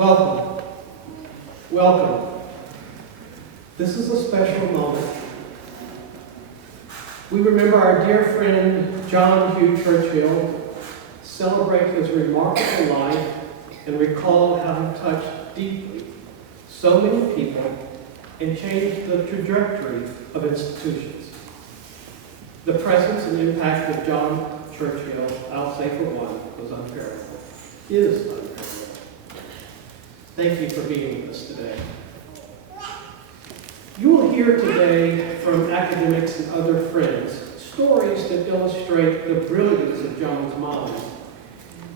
Welcome. Welcome. This is a special moment. We remember our dear friend John Hugh Churchill, celebrate his remarkable life, and recall how he touched deeply so many people and changed the trajectory of institutions. The presence and impact of John Churchill, I'll say for one, was unparalleled. Is unparalleled. Thank you for being with us today. You will hear today from academics and other friends stories that illustrate the brilliance of John's mind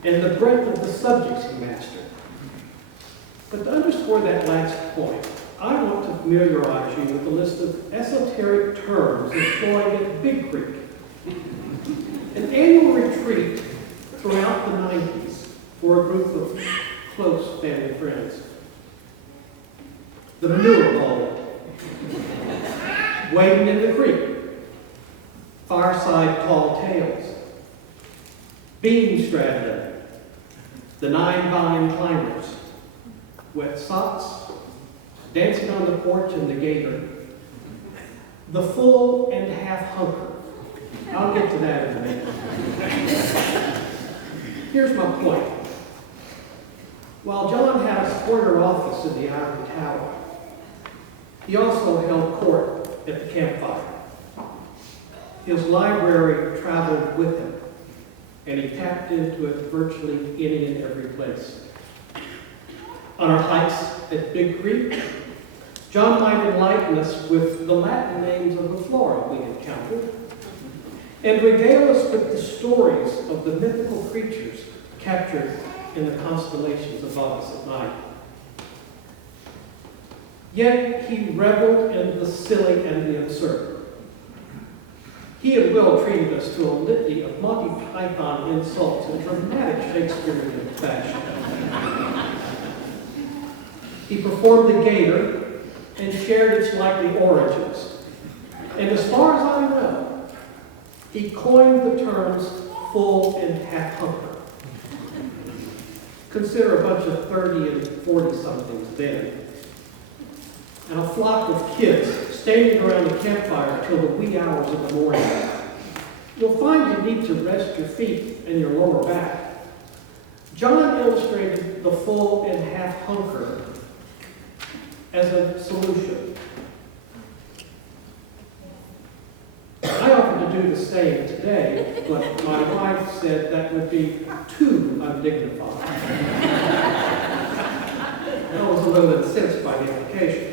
and the breadth of the subjects he mastered. But to underscore that last point, I want to familiarize you with a list of esoteric terms employed at Big Creek, an annual retreat throughout the 90s for a group of close family friends. The manure bowl, wading in the creek, fireside tall tales, bean straddling, the 9 vine climbers, wet socks, dancing on the porch in the gator, the full and half hunker. I'll get to that in a minute. Here's my point. While John had a corner office in the Ivory Tower, he also held court at the campfire. His library traveled with him, and he tapped into it virtually any and every place. On our hikes at Big Creek, John might enlighten us with the Latin names of the flora we encountered, and regale us with the stories of the mythical creatures captured in the constellations above us at night. Yet he reveled in the silly and the absurd. He and Will treated us to a litany of Monty Python insults in dramatic Shakespearean fashion. He performed the gator and shared its likely origins. And as far as I know, he coined the terms full and half hunker. Consider a bunch of 30 and 40-somethings then, and a flock of kids standing around the campfire till the wee hours of the morning. You'll find you need to rest your feet and your lower back. John illustrated the full and half hunker as a solution. I offered to do the same today, but my wife said that would be too undignified. I was a little incensed by the implication.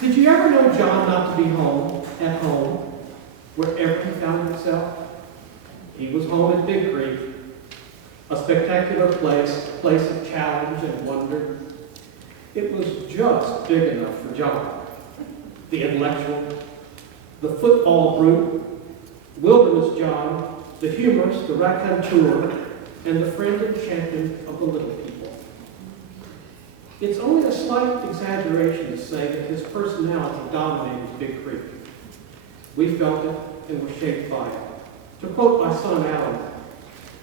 Did you ever know John not to be at home, wherever he found himself? He was home at Big Creek, a spectacular place, a place of challenge and wonder. It was just big enough for John, the intellectual, the football brute, wilderness John, the humorist, the raconteur, and the friend and champion of the little people. It's only a slight exaggeration to say that his personality dominated Big Creek. We felt it and were shaped by it. To quote my son Alan,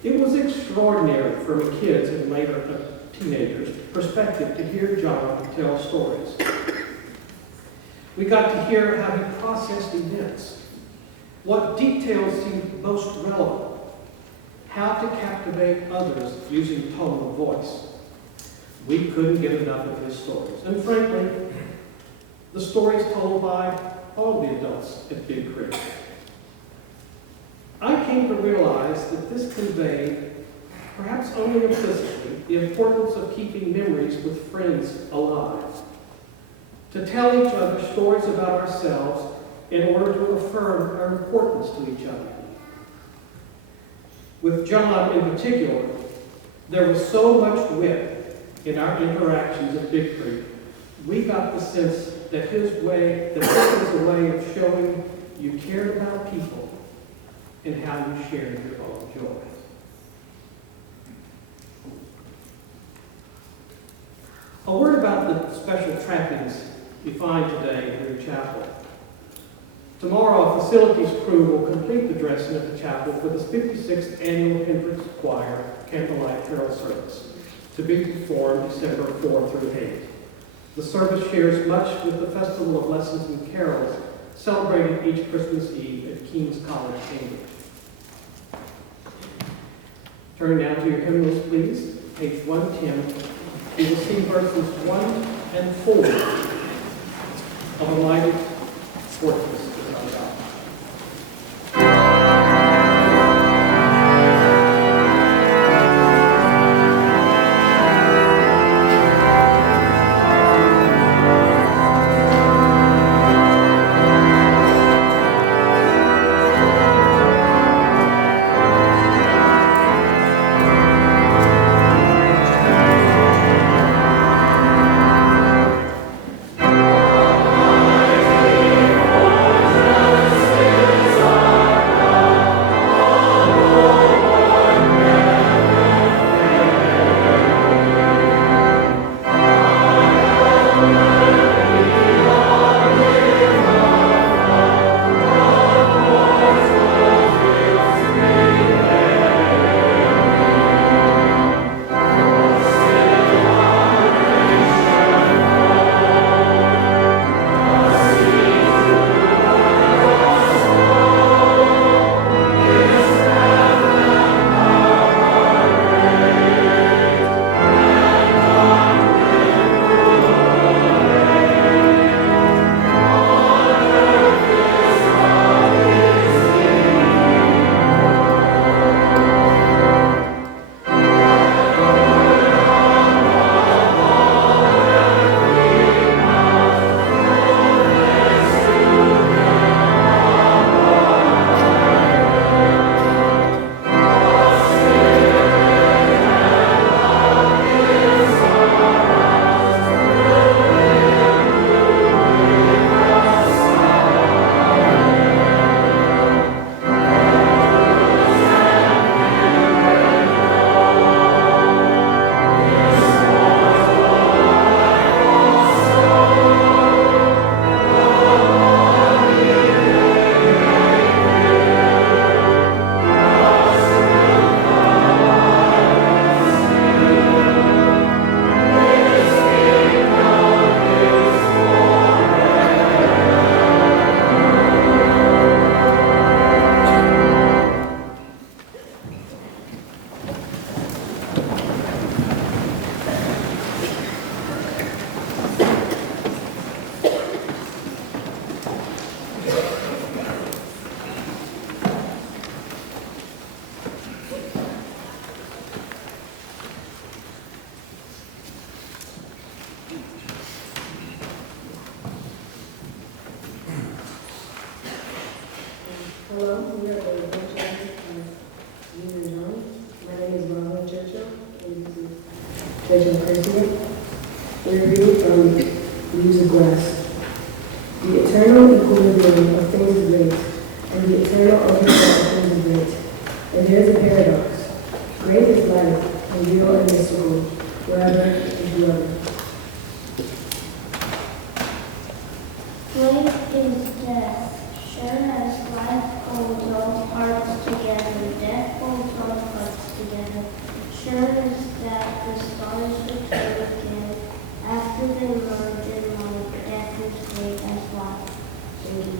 it was extraordinary from a kid's and later a teenager's perspective to hear John tell stories. We got to hear how he processed events, what details seemed most relevant, how to captivate others using tone of voice. We couldn't get enough of his stories. And frankly, the stories told by all the adults at Big Creek. I came to realize that this conveyed, perhaps only implicitly, the importance of keeping memories with friends alive. To tell each other stories about ourselves in order to affirm our importance to each other. With John in particular, there was so much wit in our interactions at Big Creek. We got the sense that this was a way of showing you cared about people and how you shared your own joy. A word about the special trappings we find today in Greene Chapel. Tomorrow, a facilities crew will complete the dressing of the chapel for the 56th Annual Hendricks Choir Candlelight Carol Service. to be performed December 4 through 8. The service shares much with the Festival of Lessons and Carols, celebrated each Christmas Eve at King's College, Cambridge. Turn now to your hymnals, please. Page 110. We will sing verses 1 and 4 of A Lighted Fortress is Our God. Hello, we are the Greene Chapel of Greene. My name is Churchill, and this is Churchill Christian. A review from Leaves of Grass. The eternal equilibrium of things is great, and the eternal overflow of things is great. And there is a paradox. Great is life, and real and mystical, wherever and whoever. Great is death. Sure as life holds all hearts together, death holds all hearts together. Sure as that the stars return again, after they merge in light, death is great as life. Thank you.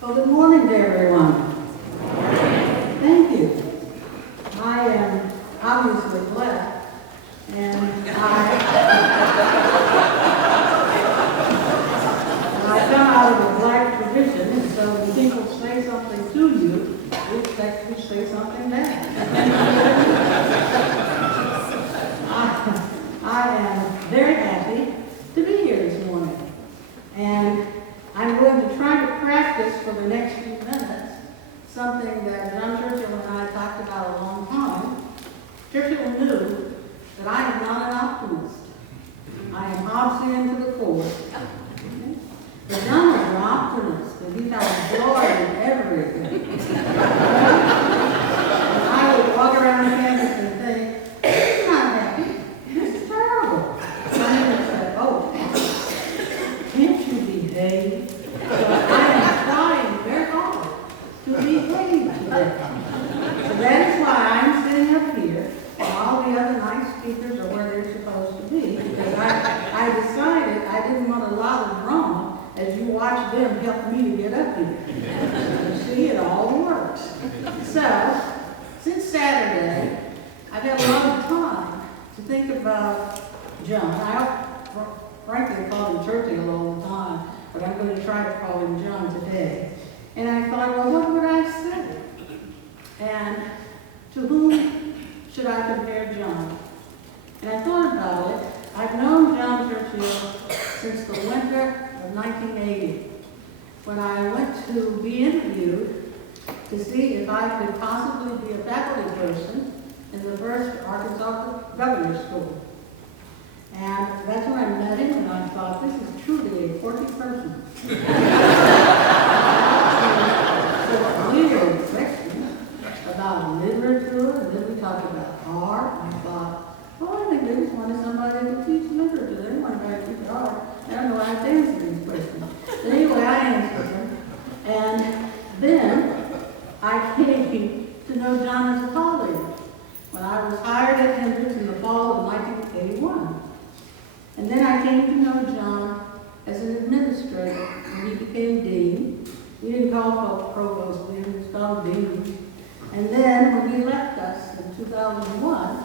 Well, good morning to everyone. Thank you. I am obviously black, and I come out of a black tradition, and so when people say something to you, you expect you to say something back. I am very happy to be here this morning, and I'm going to try to practice for the next few minutes something that John Churchill and I talked about a long time. Churchill knew that I am not an optimist. I am Hobbesian to the core. But John was an optimist, and he found joy in everything. And I would walk around campus and think, this is not happy. This is terrible. And I would say, oh, behave. So I am trying very hard to behave today. So that is why I'm sitting up here, and all the other nice speakers are where they're supposed to be, because I decided I didn't want a lot of drama as you watch them help me to get up here. You see, it all works. So, since Saturday, I've had a lot of time to think about John. I frankly call him Churchill all the time, but I'm going to try to call him John today. And I thought, well, what would I say? And to whom should I compare John? And I thought about it. I've known John Churchill since the winter of 1980, when I went to be interviewed to see if I could possibly be a faculty person in the first Arkansas Governor's School. And that's when I met him, and I thought, this is truly a quirky person. So weird section about literature, and then we talked about art, and I thought, oh, I think they just wanted somebody to teach literature. They want to teach art. I don't know how to answer these questions. But anyway, I answered them. And then I came to know John as a colleague when I was hired at Hendrix in the fall of 1981. And then I came to know John as an administrator when he became dean. We didn't call him provost, we just called him dean. And then when he left us in 2001,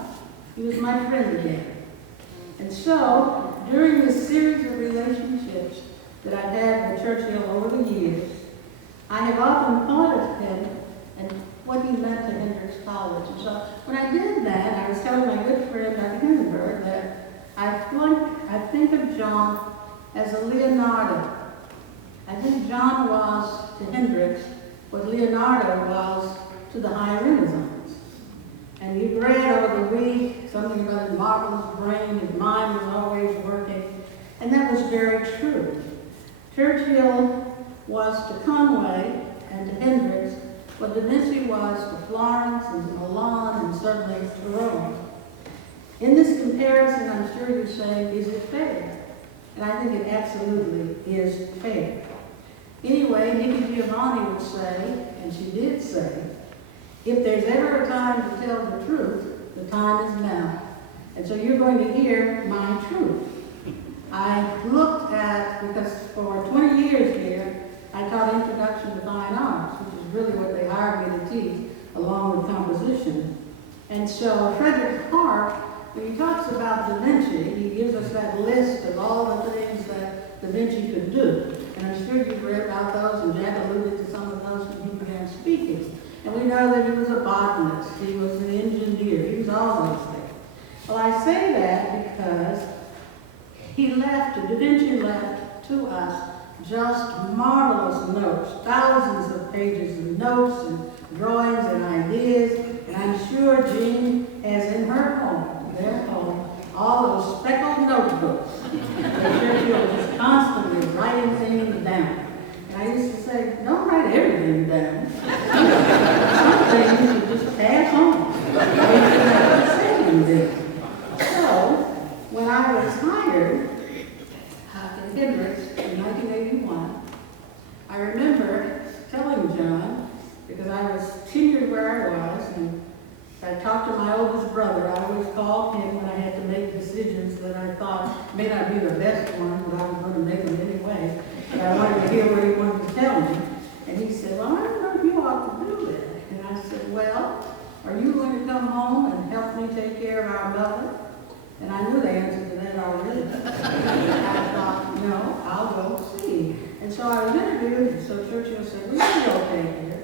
he was my friend again. And so, during this series of relationships that I've had with Churchill over the years, I have often thought of him and what he meant to Hendrix College. And so, when I did that, I was telling my good friend, Dr. Hindenburg, that I think of John as a Leonardo. I think John was to Hendrix what Leonardo was to the High Renaissance. And you read over the week something about his marvelous brain, his mind was always working, and that was very true. Churchill was to Conway and to Hendrix what Da Vinci was to Florence and to Milan and certainly to Rome. In this comparison, I'm sure you're saying, is it fair? And I think it absolutely is fair. Anyway, Nikki Giovanni would say, and she did say, if there's ever a time to tell the truth, the time is now. And so you're going to hear my truth. I looked at, because for 20 years here, I taught Introduction to Fine Arts, which is really what they hired me to teach, along with composition. And so Frederick Harp, when he talks about Da Vinci, he gives us that list of all the things that Da Vinci could do. And I'm sure you've read about those, and Jack alluded to some of those when he began speaking. And we know that he was a botanist, he was an engineer, he was all those things. Well, I say that because Da Vinci left to us just marvelous notes, thousands of pages of notes and drawings and ideas. And I'm sure Jean has in her home, their home, all those speckled notebooks. Churchill was just constantly writing things down. And I used to say, don't write everything down. Some things you just pass on. So, when I was hired at Hendrix in 1981, I remember telling John, because I was tenured where I was, and I talked to my oldest brother. I always called him when I had to make decisions that I thought may not be the best one, but I was going to make them anyway. But I wanted to hear what he wanted to tell me. And he said, well, I don't know if you ought to do that. And I said, well, are you going to come home and help me take care of our mother? And I knew the answer to that already. And I thought, no, I'll go see. And so I was interviewed, and so Churchill said, well, you'll be okay here.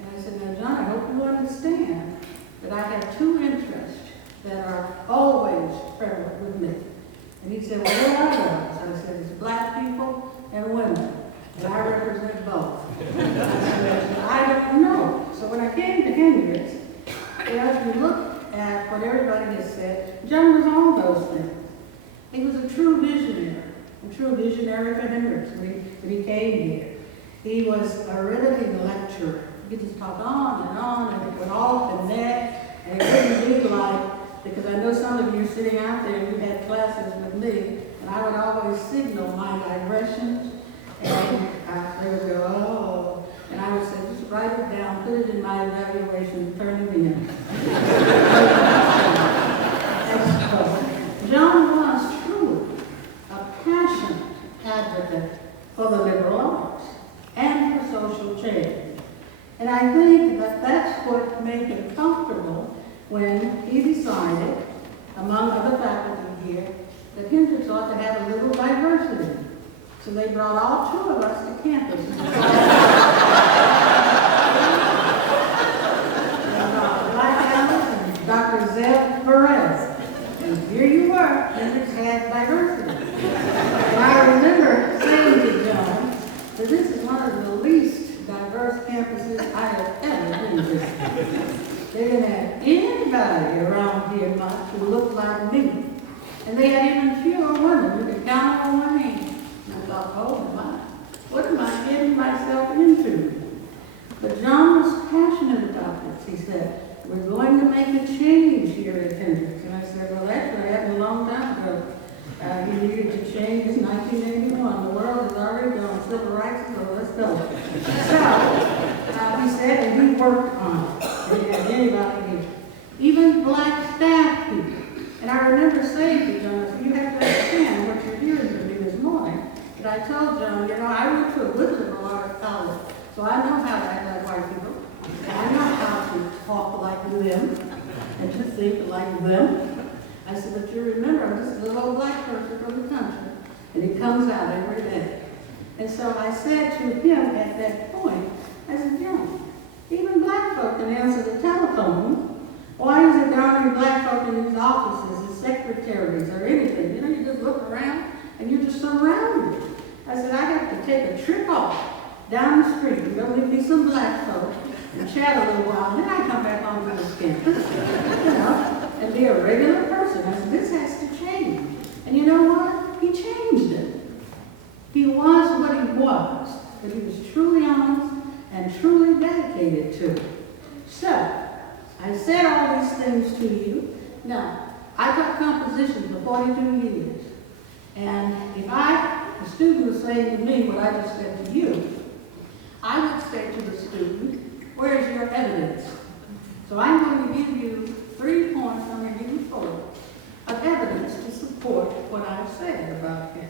And I said, now, John, I hope you understand that I have two interests that are always prevalent with me. And he said, well, what are those? I said, it's black people and women. And I represent both. I said, I don't know. So when I came to Hendrix, if you look at what everybody has said, John was all those things. He was a true visionary for Hendrix when he came here. He was a riveting lecturer. He could just talk on, and it would all connect, and it wouldn't be like, because I know some of you are sitting out there, you had classes with me, and I would always signal my digressions, and motivation turning me in. John was truly a passionate advocate for the liberal arts and for social change. And I think that that's what made him comfortable when he decided, among other faculty here, that Hendrix ought to have a little diversity. So they brought all two of us to campus. Black Alice and Dr. Zeb Perez. And here you were, Hendrix had diversity. And I remember saying to John that this is one of the least diverse campuses I have ever visited. They didn't have anybody around here much who looked like me. And they had even fewer women. You could count on one hand. And I thought, oh my, what am I getting myself into? But John was passionate about this. He said, we're going to make a change here at Hendrix. And I said, well, actually, happened a long time ago. He needed to change in 1981. The world has already gone civil rights, so let's go. So, he said, and he worked on it. And he had anybody here. Even black staff people. And I remember saying to John, I said, you have to understand what you're hearing from me this morning. And I told John, you know, I went to a good liberal arts college, so I know how to act like white people. I know how to talk like them and to think like them. I said, but you remember, I'm just a little old black person from the country, and it comes out every day. And so I said to him at that point, I said, John, even black folk can answer the telephone. Why is it there aren't any black folk in these offices as secretaries or anything? You know, you just look around and you're just surrounded. I said, I have to take a trip off down the street and go meet some black folk and chat a little while, and then I come back onto this campus, you know, and be a regular person. I said, this has to change. And you know what? He changed it. He was what he was, but he was truly honest and truly dedicated to it. So, I said all these things to you. Now, I taught composition for 42 years. And if a student was saying to me what I just said to you, I would say to the student, where is your evidence? So I'm going to give you 3 points, I'm going to give you 4, of evidence to support what I've said about him.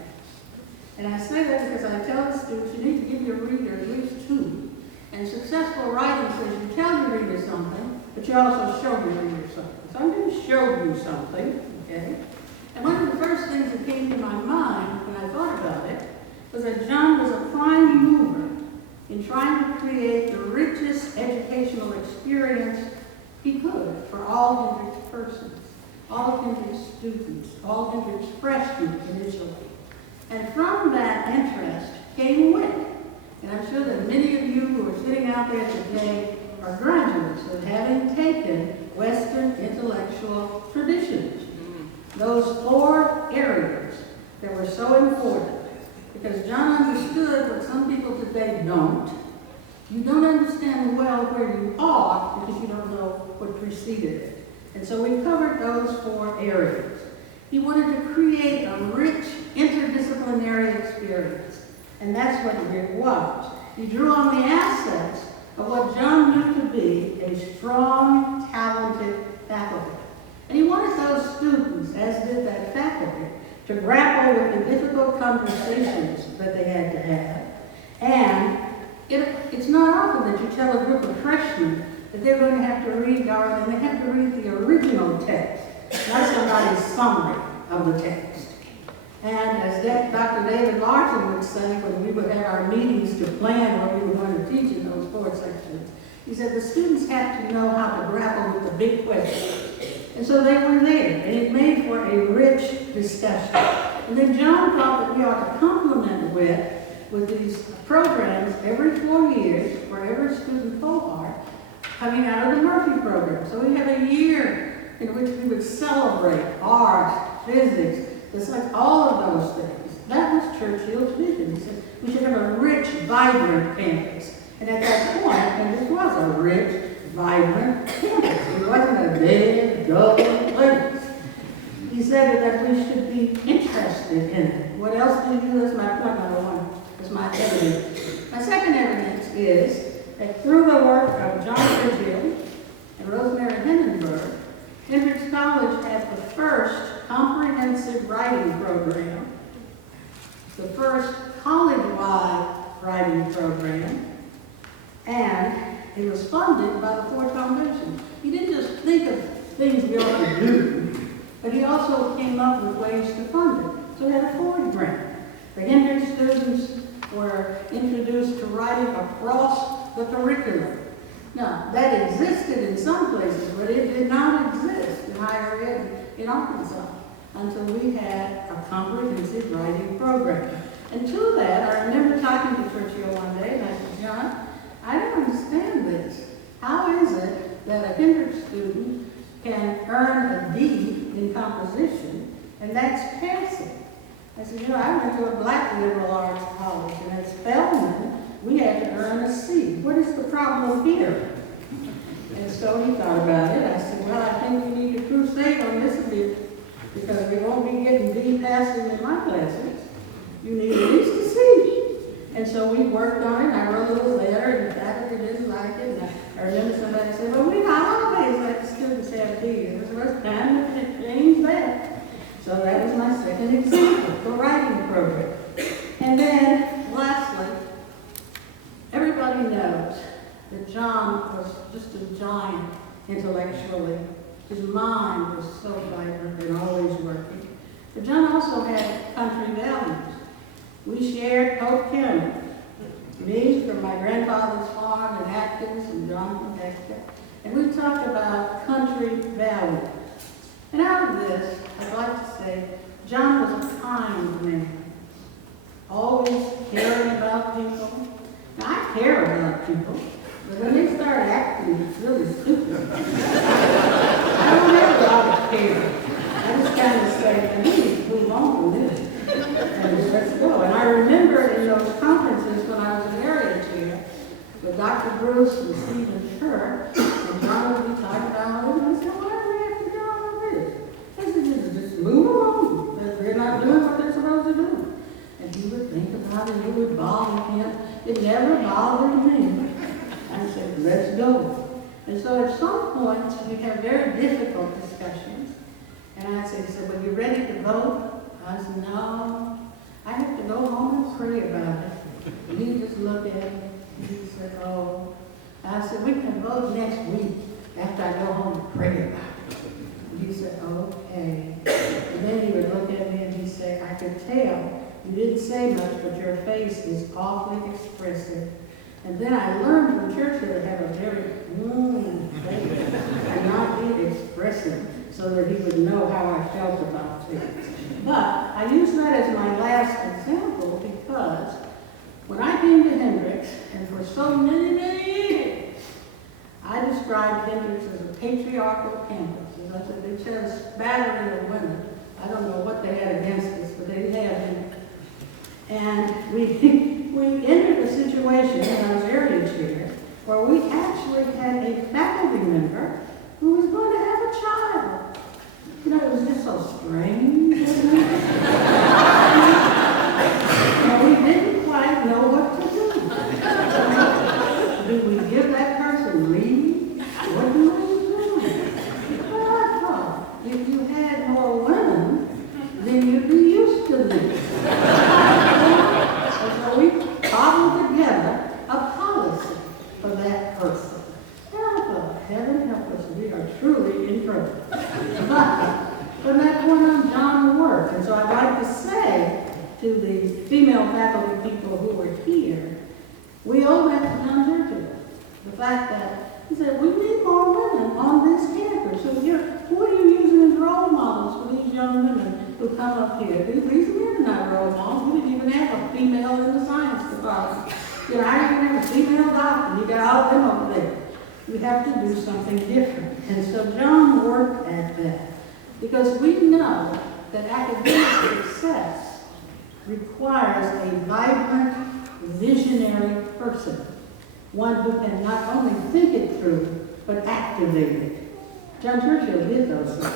And I say that because I tell the students, you need to give your reader at least 2. And successful writing says you tell your reader something, but you also show your reader something. So I'm going to show you something, okay? And one of the first things that came to my mind when I thought about it was that John was a prime mover in trying to create the richest educational experience he could for all Hendrix persons, all Hendrix students, all Hendrix freshmen initially. And from that interest came wit. And I'm sure that many of you who are sitting out there today are graduates of having taken Western intellectual traditions. Those 4 areas that were so important. Because John understood what some people today don't. You don't understand well where you are because you don't know what preceded it. And so we covered those 4 areas. He wanted to create a rich interdisciplinary experience. And that's what it was. He drew on the assets of what John knew to be a strong, talented faculty. And he wanted those students, as did that faculty, to grapple with the difficult conversations that they had to have. And it's not often that you tell a group of freshmen that they're going to have to read, and they have to read the original text, not somebody's summary of the text. And as Dr. David Larson would say when we would have our meetings to plan what we were going to teach in those 4 sections, he said the students have to know how to grapple with the big questions. And so they were there, and it made for a rich discussion. And then John thought that we ought to complement with these programs every 4 years for every student cohort coming out of the Murphy program. So we have a year in which we would celebrate art, physics, just like all of those things. That was Churchill's vision. He said we should have a rich, vibrant campus. And at that point, and this was a rich, vibrant campus. It wasn't a dead, dull place. He said that we should be interested in it. What else do you do? That's my point number 1. That's my evidence. My second evidence is that through the work of John Churchill And it was funded by the Ford Foundation. He didn't just think of things we ought to do, but he also came up with ways to fund it. So we had a Ford grant. The Hendricks students were introduced to writing across the curriculum. Now, that existed in some places, but it did not exist in higher ed in Arkansas until we had a comprehensive writing program. And to that, I remember talking to Churchill one day, and I said, John, I don't understand this. How is it that a Hendricks student can earn a D in composition, and that's passing? I said, I went to a black liberal arts college, and at Spelman, we had to earn a C. What is the problem here? And so he thought about it. I said, well, I think we need to crusade on this a bit, because we won't be getting D passing in my classes. You need at least a C. And so we worked on it. I wrote a little letter, and the faculty didn't like it. And I remember somebody said, well, we not always let the students have D's. It was time to change that. So that was my second example, the writing program. And then, lastly, everybody knows that John was just a giant intellectually. His mind was so vibrant and always working. But John also had country values. We shared Polk County. Me from my grandfather's farm in Atkins and John from Dexter. And we talked about country values. And out of this, I'd like to say, John was a kind man. Always caring about people. Now, I care about people, but when they start acting really stupid, I don't have a lot of care. I just kind of say, please move on from this. And let's go. And I remember in those conferences when I was an area chair with Dr. Bruce and Stephen Kerr, and John would be talking about it, and I said, why do we have to do all of this? I said, just move along. They're not doing what they're supposed to do. And he would think about it, it would bother him. It never bothered me. I said, let's go. And so at some point, we have very difficult discussions. And I said, he said, well, you ready to vote? I said, no, I have to go home and pray about it. And he just looked at me, and he said, oh. I said, we can vote next week after I go home and pray about it. And he said, okay. And then he would look at me and he'd say, I could tell you didn't say much, but your face is awfully expressive. And then I learned from Churchill to have a very face and not be expressive so that he would know how I felt about things. But I use that as my last example because when I came to Hendricks, and for so many, many years, I described Hendricks as a patriarchal campus. As I said, they had a spattering of women. I don't know what they had against us, but they had it. And we entered a situation when I was area chair where we actually had a faculty member who was going to have a child. You know, it was just so strange. And we didn't quite know what to do. Do we give that person leave? What do we do? Well, I thought if you had more women, then you'd be used to this. So we cobbled together a policy for that person. And I thought, heaven help us, we are truly in trouble. But from that point on, John worked. And so I'd like to say to the female faculty people who were here, we owe that to John Churchill. The fact that he said, we need more women on this campus. So who are you using as role models for these young women who come up here? These men are not role models. We didn't even have a female in the science department. You know, I didn't even have a female doctor. You got all of them over there. We have to do something different. And so John worked at that. Because we know that academic success requires a vibrant, visionary person. One who can not only think it through, but activate it. John Churchill did those things.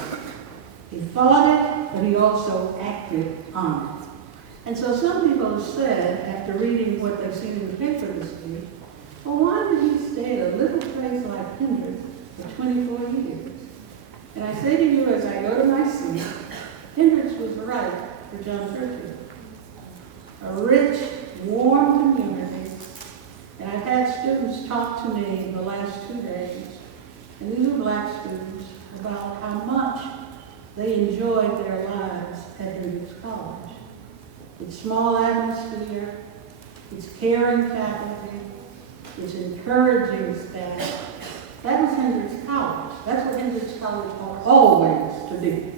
He thought it, but he also acted on it. And so some people have said, after reading what they've seen in the paper this week, well, why did he stay at a little place like Hendricks for 24 years? And I say to you as I go to my seat, Hendricks was right for John Churchill. A rich, warm community. And I've had students talked to me the last 2 days, and these are black students, about how much they enjoyed their lives at Hendrix College. Its small atmosphere, its caring faculty, its encouraging staff. That was Hendrix College. That's what Hendrix College ought always to be.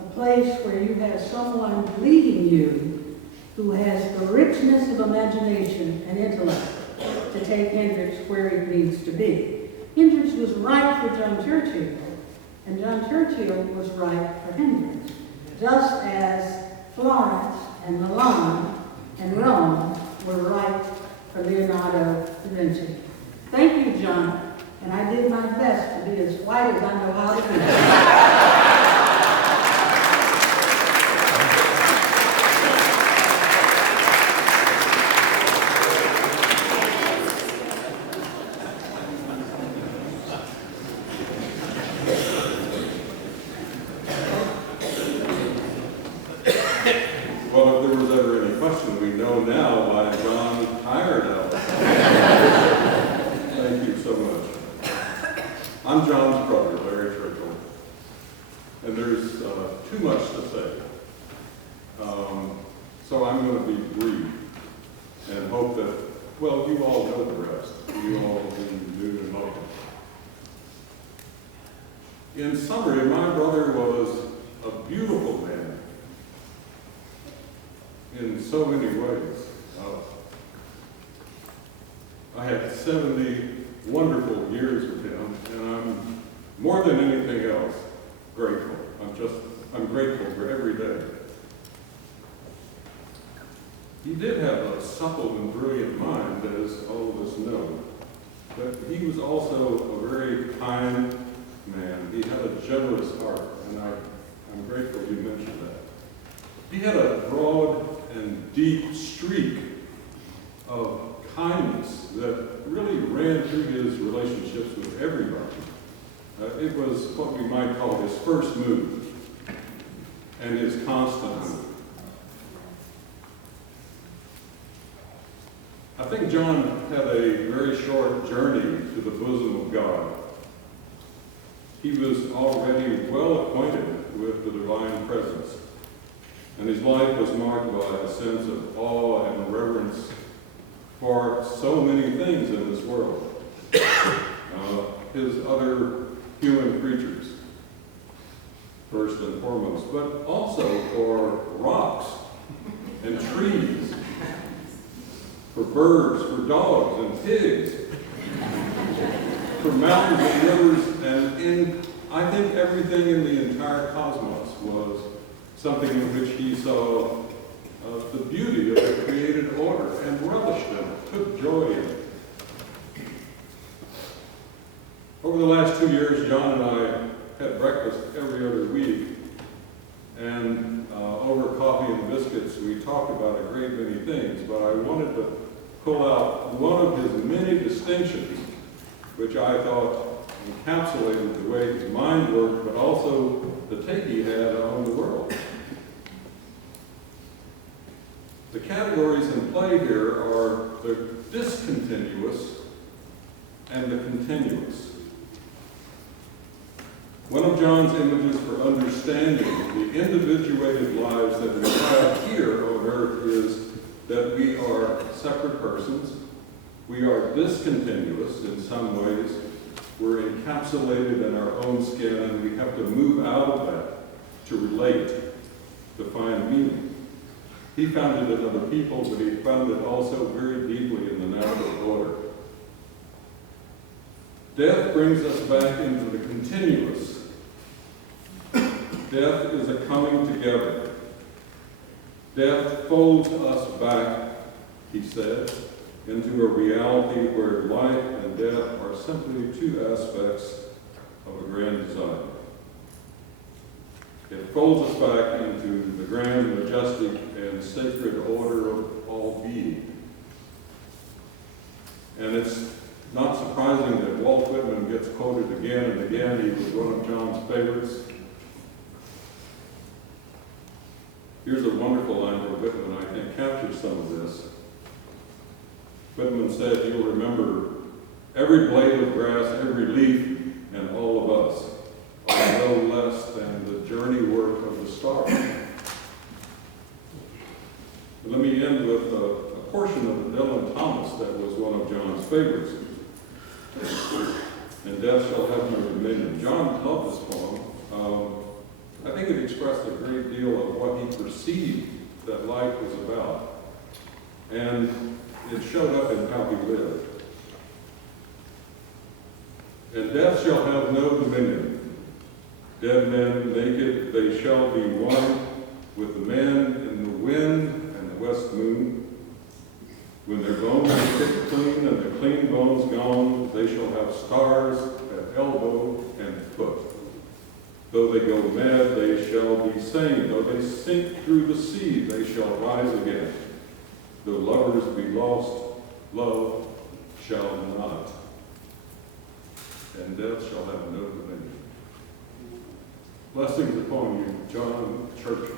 A place where you have someone leading you who has the richness of imagination and intellect to take Hendrix where it needs to be. Hendrix was right for John Churchill, and John Churchill was right for Hendrix, just as Florence and Milan and Rome were right for Leonardo da Vinci. Thank you, John, and I did my best to be as white as I know how to be. Well, if there was ever any question, we know now why John hired Alice. Thank you so much. I'm John's brother, Larry Churchill, and there's too much to say. So I'm going to be brief and hope that, well, you all know the rest. You all do and love him. In summary, my brother was a beautiful man in so many ways. I had 70 wonderful years with him, and I'm more than anything else grateful. I'm grateful for every day. He did have a supple and brilliant mind, as all of us know, but he was also a very kind man. He had a generous heart, and I'm grateful you mentioned that. He had a broad and deep streak of kindness that really ran through his relationships with everybody. It was what we might call his first move and his constant move. I think John had a very short journey to the bosom of God. He was already well acquainted with the divine presence, and his life was marked by a sense of awe and reverence for so many things in this world. His other human creatures, first and foremost, but also for rocks and trees, for birds, for dogs and pigs, for mountains and rivers, I think everything in the entire cosmos was something in which he saw the beauty of the created order and relished in it, took joy in it. Over the last 2 years, John and I had breakfast every other week, and over coffee and biscuits, we talked about a great many things, but I wanted to pull out one of his many distinctions, which I thought encapsulated the way his mind worked, but also the take he had on the world. The categories in play here are the discontinuous and the continuous. One of John's images for understanding the individuated lives that we have here on earth is that we are separate persons. We are discontinuous in some ways. We're encapsulated in our own skin, and we have to move out of that to relate, to find meaning. He found it in other people, but he found it also very deeply in the natural order. Death brings us back into the continuous. Death is a coming together. Death folds us back, he said, into a reality where life and death are simply two aspects of a grand design. It folds us back into the grand, majestic, and sacred order of all being. And it's not surprising that Walt Whitman gets quoted again and again. He was one of John's favorites. Here's a wonderful line from Whitman I think captures some of this. Whitman said, "You'll remember Every blade of grass, every leaf, and all of us are no less than the journey work of the stars. Let me end with a portion of the Dylan Thomas that was one of John's favorites. And death shall have no dominion. John loved this poem. I think it expressed a great deal of what he perceived that life was about. And it showed up in how he lived. And death shall have no dominion. Dead men naked, they shall be one with the men in the wind and the west moon. When their bones are picked clean and the clean bones gone, they shall have stars at elbow and foot. Though they go mad, they shall be sane. Though they sink through the sea, they shall rise again. Though lovers be lost, love shall not. And death shall have no dominion. Blessings upon you, John Churchill.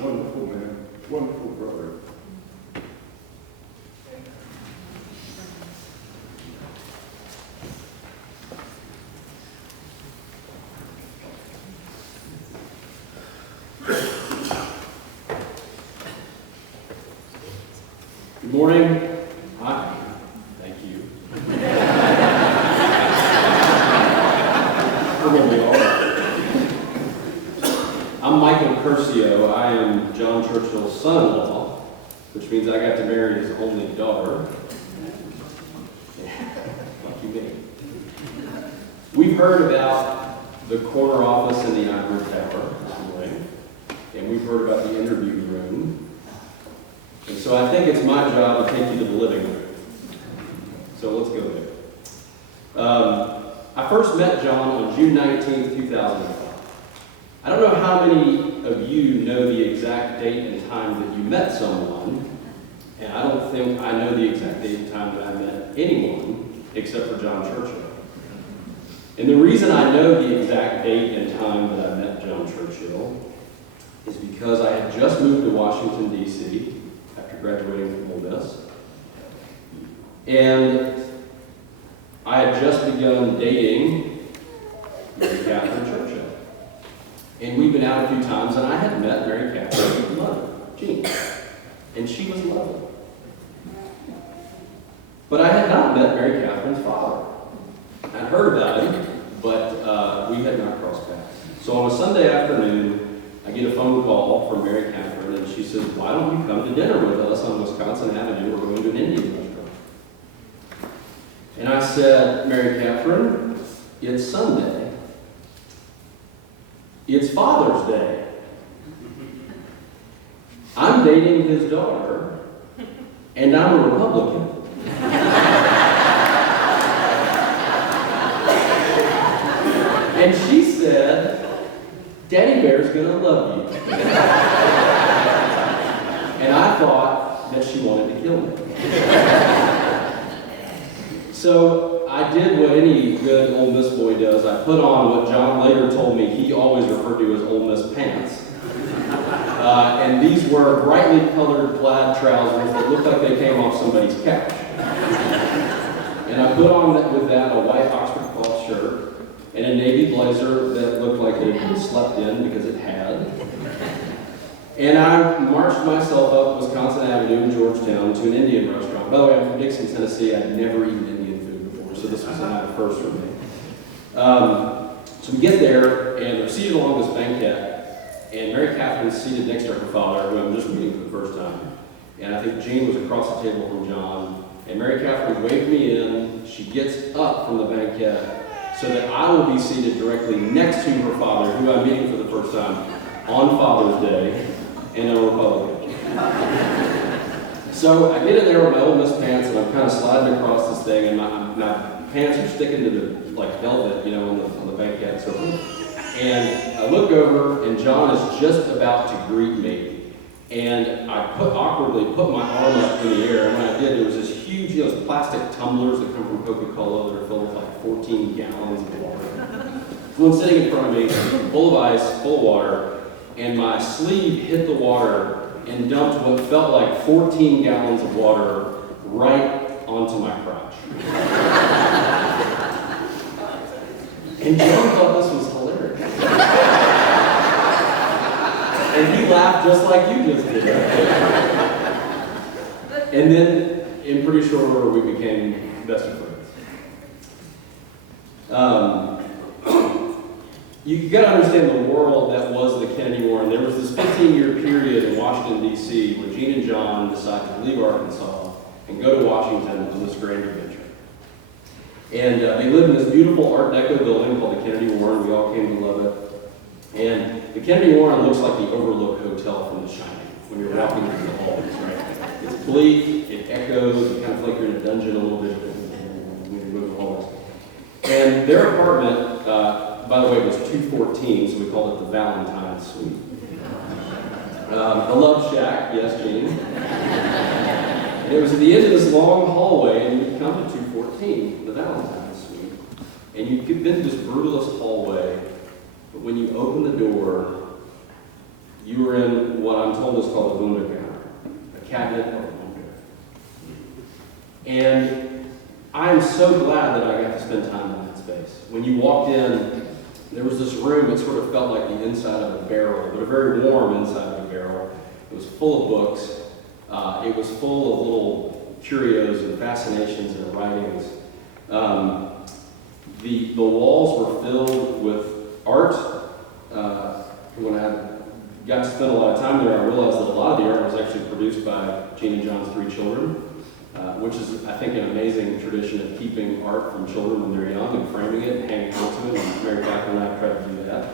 Wonderful man, wonderful brother. Good morning. Hi. Thank you. I'm Michael Curcio. I am John Churchill's son-in-law, which means I got to marry his only daughter. Lucky me. We've heard about the corner office in the Ivory Tower this morning, and we've heard about the interview room. And so I think it's my job to take you to the living room. So let's go there. I first met John on June 19th, 2005. I don't know how many of you know the exact date and time that you met someone, and I don't think I know the exact date and time that I met anyone except for John Churchill. And the reason I know the exact date and time that I met John Churchill is because I had just moved to Washington, D.C., after graduating from Ole Miss. And I had just begun dating Mary Catherine Churchill. And we've been out a few times, and I had met Mary Catherine's mother, Jean. And she was lovely. But I had not met Mary Catherine's father. I'd heard about him, but we had not crossed paths. So on a Sunday afternoon, I get a phone call from Mary Catherine, and she says, "Why don't you come to dinner with us on Wisconsin Avenue? We're going to an Indian restaurant." And I said, "Mary Catherine, it's Sunday. It's Father's Day. I'm dating his daughter, and I'm a Republican." And she said, "Daddy Bear's gonna love you." And I thought that she wanted to kill me. So I did what any good Ole Miss boy does. I put on what John later told me he always referred to as Ole Miss pants. And these were brightly colored plaid trousers that looked like they came off somebody's couch. And I put on with that a white Oxford cloth shirt and a navy blazer that looked like it had been slept in because it had. And I marched myself up Wisconsin Avenue in Georgetown to an Indian restaurant. By the way, I'm from Dixon, Tennessee. I'd never eaten Indian food before, so this was a first for me. So we get there, and they're seated along this banquette, and Mary Catherine's seated next to her father, who I'm just meeting for the first time. And I think Jean was across the table from John, and Mary Catherine waved me in. She gets up from the banquette so that I will be seated directly next to her father, who I'm meeting for the first time on Father's Day, and a Republican. So I get in there with my Ole Miss pants, and I'm kind of sliding across this thing, and my pants are sticking to the velvet, on the banquette. So, and I look over, and John is just about to greet me, and I awkwardly put my arm up in the air, and when I did, there was this huge, those plastic tumblers that come from Coca-Cola that are filled with like 14 gallons of water. One sitting in front of me, full of ice, full of water, and my sleeve hit the water and dumped what felt like 14 gallons of water right onto my crotch. And John thought this was hilarious. And he laughed just like you just did. And then, in pretty short order, we became best of friends. You got to understand the world that was the Kennedy Warren. There was this 15-year period in Washington, D.C., where Gene and John decided to leave Arkansas and go to Washington on this grand adventure. And they lived in this beautiful Art Deco building called the Kennedy Warren. We all came to love it. And the Kennedy Warren looks like the Overlook Hotel from The Shining when you're walking through the halls, right? It's bleak, it echoes, you kind of feel like you're in a dungeon a little bit when you move the halls. And their apartment, by the way, was 214, so we called it the Valentine's Suite. The Love Shack, yes, Gene. And it was at the end of this long hallway, and you'd come to 214, the Valentine's Suite. And you'd get into this brutalist hallway, but when you open the door, you were in what I'm told is called a Wunderkammer, a cabinet of wonder. And I'm so glad that I got to spend time in that space. When you walked in, there was this room that sort of felt like the inside of a barrel, but a very warm inside of a barrel. It was full of books. It was full of little curios and fascinations and writings. The walls were filled with art. When I got to spend a lot of time there, I realized that a lot of the art was actually produced by Gene and John's 3 children, which is, I think, an amazing tradition of keeping art from children when they're young and framing it and hanging on to it. And Mary Catherine and I tried to do that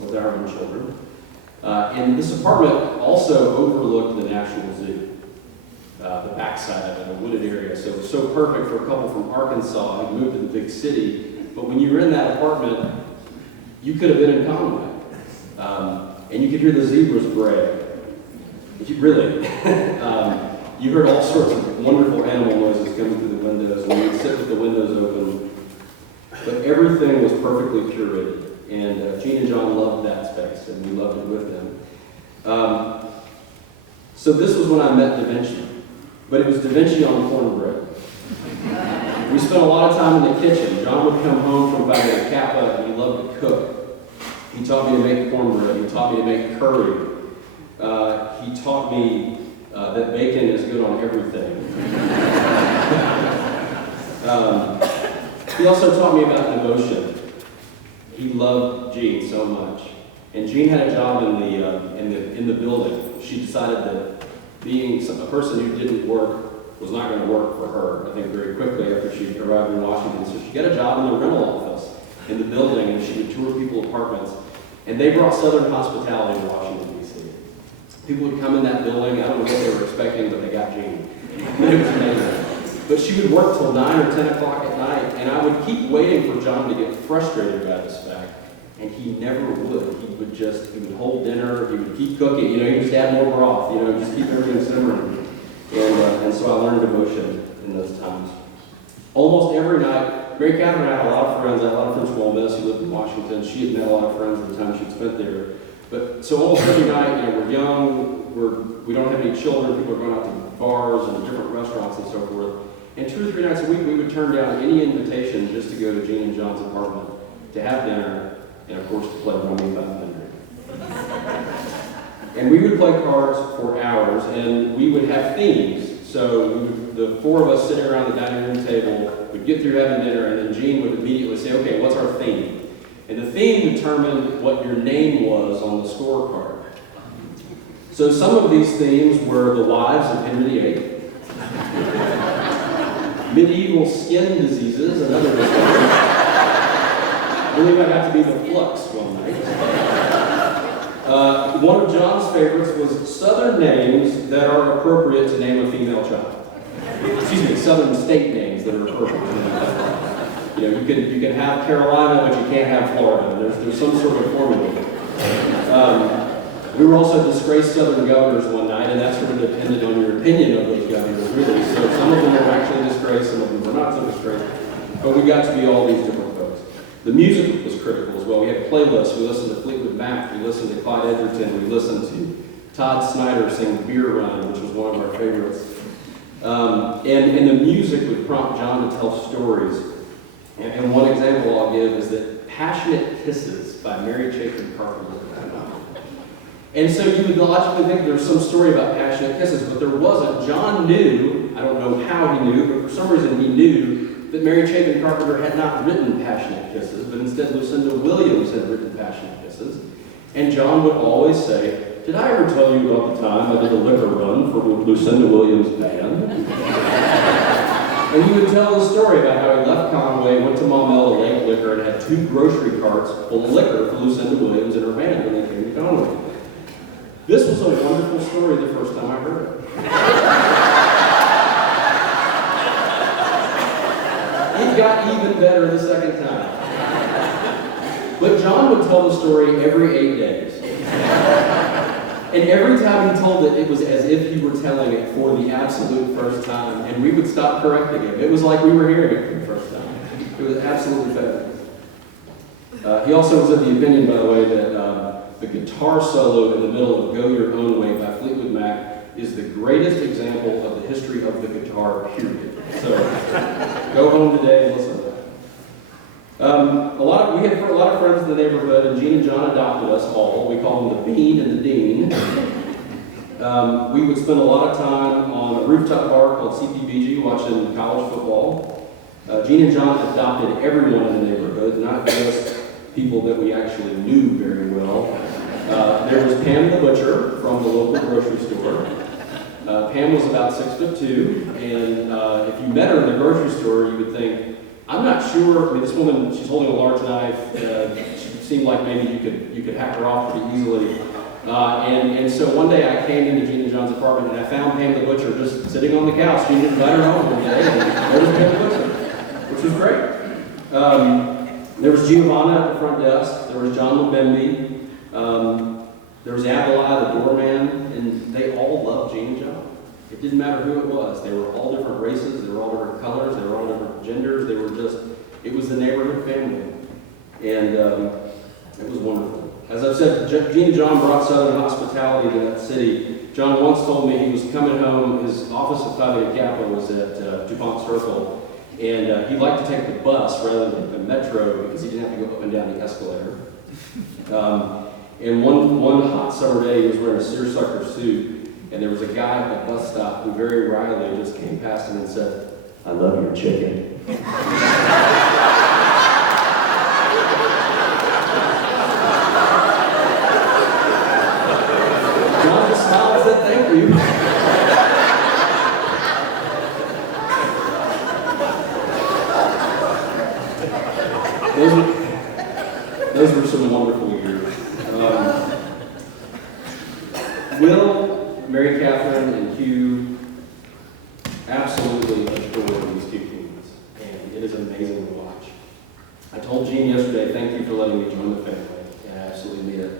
with our own children. And this apartment also overlooked the National Zoo, the backside of it, a wooded area. So it was so perfect for a couple from Arkansas who moved to the big city. But when you were in that apartment, you could have been in Conway. And you could hear the zebras bray. You heard all sorts of wonderful animal noises coming through the windows, and you'd sit with the windows open. But everything was perfectly curated. And Gene and John loved that space, and we loved it with them. So this was when I met Da Vinci. But it was Da Vinci on cornbread. We spent a lot of time in the kitchen. John would come home from Greene Chapel, and he loved to cook. He taught me to make cornbread. He taught me to make curry. He taught me that bacon is good on everything. He also taught me about devotion. He loved Gene so much. And Gene had a job in the building. She decided that being a person who didn't work was not going to work for her, I think, very quickly after she arrived in Washington. So she got a job in the rental office in the building, and she would tour people's apartments. And they brought Southern hospitality to Washington, D.C. People would come in that building. I don't know what they were expecting, but they got Gene. It was amazing. But she would work till 9 or 10 o'clock at night, and I would keep waiting for John to get frustrated by this fact, and he never would. He would hold dinner, he would keep cooking, he would just add more broth, just keep everything simmering. And so I learned devotion in those times. Almost every night, Mary Catherine and I had a lot of friends. I had a lot of friends from Ole Miss who lived in Washington. She had met a lot of friends at the time she'd spent there. But so almost every night, we're young, we don't have any children, people are going out to bars and different restaurants and so forth. And 2 or 3 nights a week, we would turn down any invitation just to go to Gene and John's apartment to have dinner, and of course to play Rummy 500. And we would play cards for hours, and we would have themes. So the 4 of us sitting around the dining room table would get through having dinner, and then Gene would immediately say, okay, what's our theme? And the theme determined what your name was on the scorecard. So some of these themes were the wives of Henry VIII, medieval skin diseases, and other disorders. I believe I got to be the flux one night. One of John's favorites was Southern names that are appropriate to name a female child. Excuse me, Southern state names that are appropriate to name a child. You can have Carolina, but you can't have Florida. There's some sort of formula. We were also disgraced Southern governors one night, and that sort of depended on your opinion of those governors, really. So some of them were actually disgraced, some of them were not so disgraced. But we got to be all these different folks. The music was critical as well. We had playlists. We listened to Fleetwood Mac. We listened to Clyde Edgerton. We listened to Todd Snyder sing Beer Run, which was one of our favorites. And the music would prompt John to tell stories. And one example I'll give is that Passionate Kisses by Mary Chapin Carpenter. And so you would logically think there's some story about passionate kisses, but there wasn't. John knew, I don't know how he knew, but for some reason he knew that Mary Chapin Carpenter had not written Passionate Kisses, but instead Lucinda Williams had written Passionate Kisses. And John would always say, "Did I ever tell you about the time I did a liquor run for Lucinda Williams' band?" And he would tell the story about how he left Conway, went to Maumelle Lake Liquor, and had 2 grocery carts full of liquor for Lucinda Williams and her band when they came to Conway. This was a wonderful story the first time I heard it. It got even better the second time. But John would tell the story every 8 days. And every time he told it, it was as if he were telling it for the absolute first time, and we would stop correcting him. It was like we were hearing it for the first time. It was absolutely fabulous. He also was of the opinion, by the way, that the guitar solo in the middle of Go Your Own Way by Fleetwood Mac is the greatest example of the history of the guitar, period. So, go home today and listen to that. We had a lot of friends in the neighborhood, and Gene and John adopted us all. We call them the Bean and the Dean. We would spend a lot of time on a rooftop bar called CPBG watching college football. Gene and John adopted everyone in the neighborhood, not just people that we actually knew very well. There was Pam the butcher from the local grocery store. Pam was about 6'2", and if you met her in the grocery store, you would think, I'm not sure. I mean, this woman, she's holding a large knife. She seemed like maybe you could hack her off pretty easily. And so one day I came into Gene and John's apartment and I found Pam the butcher just sitting on the couch. Gene didn't invite her home one day, and there was Pam the butcher, which was great. There was Giovanna at the front desk. There was John Labembe. There was Abelai, the doorman, and they all loved Gene and John. It didn't matter who it was. They were all different races. They were all different colors. They were all different genders. It was the neighborhood family. And it was wonderful. As I've said, Gene and John brought Southern hospitality to that city. John once told me he was coming home. His office at Phi Beta Kappa was at DuPont Circle. And he liked to take the bus rather than the metro because he didn't have to go up and down the escalator. And one hot summer day, he was wearing a seersucker suit, and there was a guy at the bus stop who very wryly just came past him and said, "I love your chicken." John just smiled and said, "Thank you." Those were some wonderful years. Will, Mary Catherine, and Hugh absolutely adore these 2 teams, and it is amazing to watch. I told Gene yesterday, thank you for letting me join the family. I absolutely need it.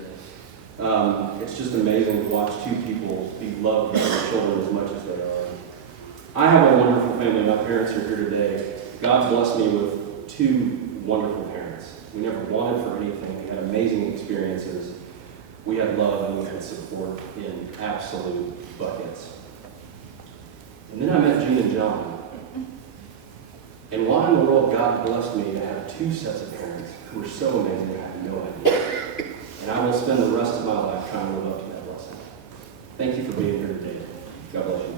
It's just amazing to watch 2 people be loved by their children as much as they are. I have a wonderful family. My parents are here today. God's blessed me with 2 wonderful parents. We never wanted for anything. We had amazing experiences. We had love and we had support in absolute buckets. And then I met Gene and John. And why in the world God blessed me to have 2 sets of parents who were so amazing I have no idea. And I will spend the rest of my life trying to live up to that blessing. Thank you for being here today. God bless you.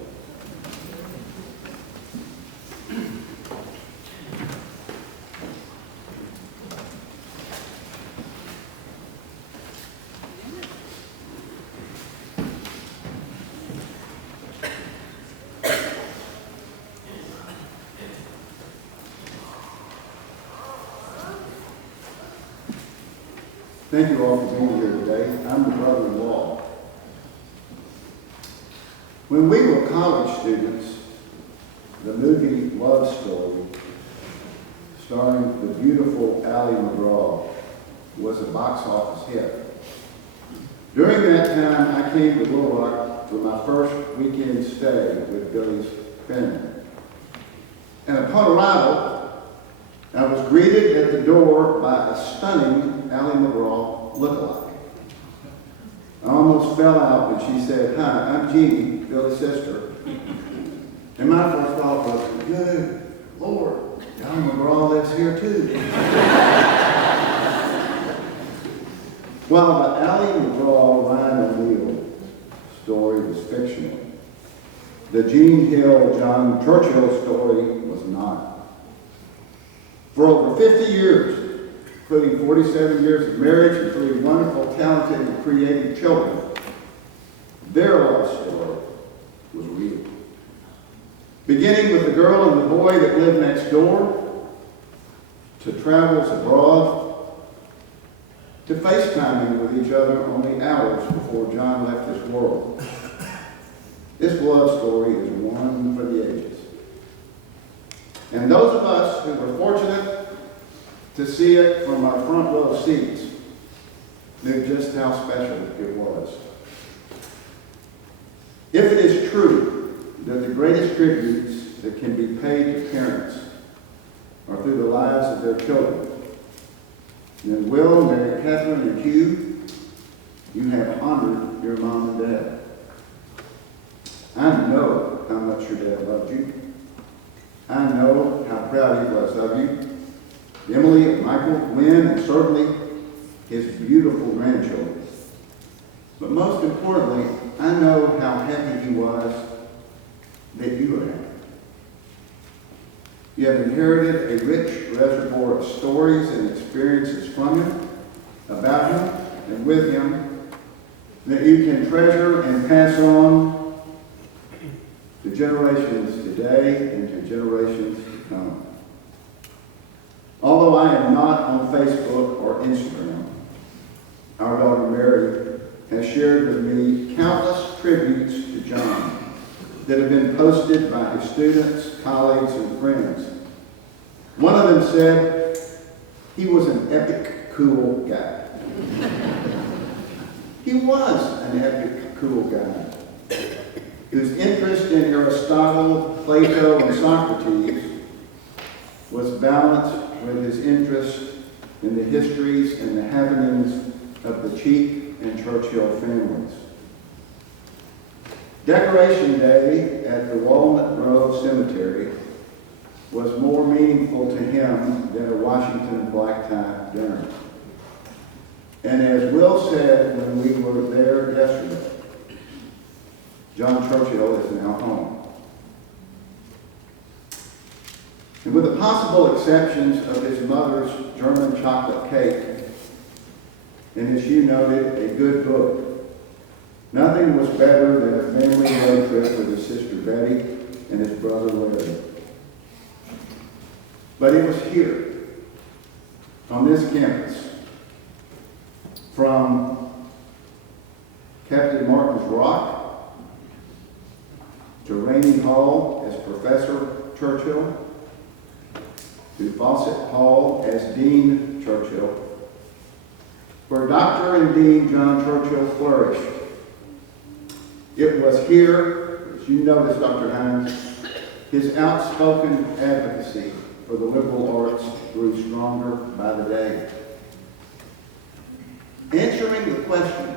Thank you all for being here today. I'm the brother-in-law. When we were college students, the movie Love Story, starring the beautiful Ally McGraw, was a box office hit. During that time, I came to Little Rock for my first weekend stay with Billy's family. And upon arrival, I was greeted at the door by a stunning Ally McGraw lookalike. I almost fell out when she said, "Hi, I'm Jeannie, Billy's sister." And my first thought was, good Lord, Ally McGraw lives here too. While the Ally McGraw Ryan O'Neill story was fictional, the Gene Hill John Churchill story was not. For over 50 years, including 47 years of marriage and 3 wonderful, talented, and creative children, their love story was real. Beginning with the girl and the boy that lived next door, to travels abroad, to FaceTiming with each other only hours before John left this world. This love story is one for the ages. And those of us who were fortunate to see it from our front row seats knew just how special it was. If it is true that the greatest tributes that can be paid to parents are through the lives of their children, then Will, Mary Catherine, and Hugh, you have honored your mom and dad. I know how much your dad loved you. I know how proud he was of you. Emily and Michael, Gwen, and certainly his beautiful grandchildren. But most importantly, I know how happy he was that you were happy. You have inherited a rich reservoir of stories and experiences from him, about him, and with him, that you can treasure and pass on to generations today and to generations to come. Although I am not on Facebook or Instagram, our daughter Mary has shared with me countless tributes to John that have been posted by his students, colleagues, and friends. One of them said, he was an epic, cool guy. He was an epic, cool guy, whose interest in Aristotle, Plato, and Socrates was balanced with his interest in the histories and the happenings of the Cheek and Churchill families. Decoration Day at the Walnut Grove Cemetery was more meaningful to him than a Washington black tie dinner. And as Will said when we were there yesterday, John Churchill is now home. And with the possible exceptions of his mother's German chocolate cake, and as you noted, a good book, nothing was better than a family road trip with his sister Betty and his brother Larry. But it was here, on this campus, from Captain Martin's Rock to Rainey Hall as Professor Churchill, to Fawcett Hall as Dean Churchill, where Dr. and Dean John Churchill flourished. It was here, as you noticed, Dr. Hines, his outspoken advocacy for the liberal arts grew stronger by the day. Answering the question,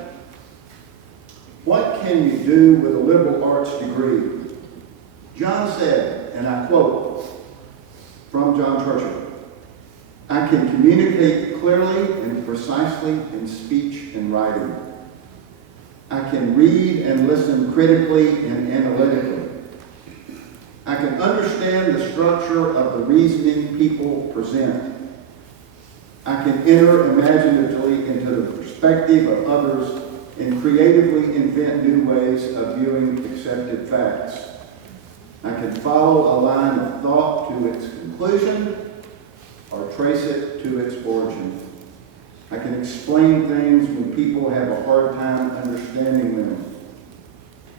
what can you do with a liberal arts degree? John said, and I quote from John Churchill, I can communicate clearly and precisely in speech and writing. I can read and listen critically and analytically. I can understand the structure of the reasoning people present. I can enter imaginatively into the perspective of others and creatively invent new ways of viewing accepted facts. I can follow a line of thought to its conclusion or trace it to its origin. I can explain things when people have a hard time understanding them.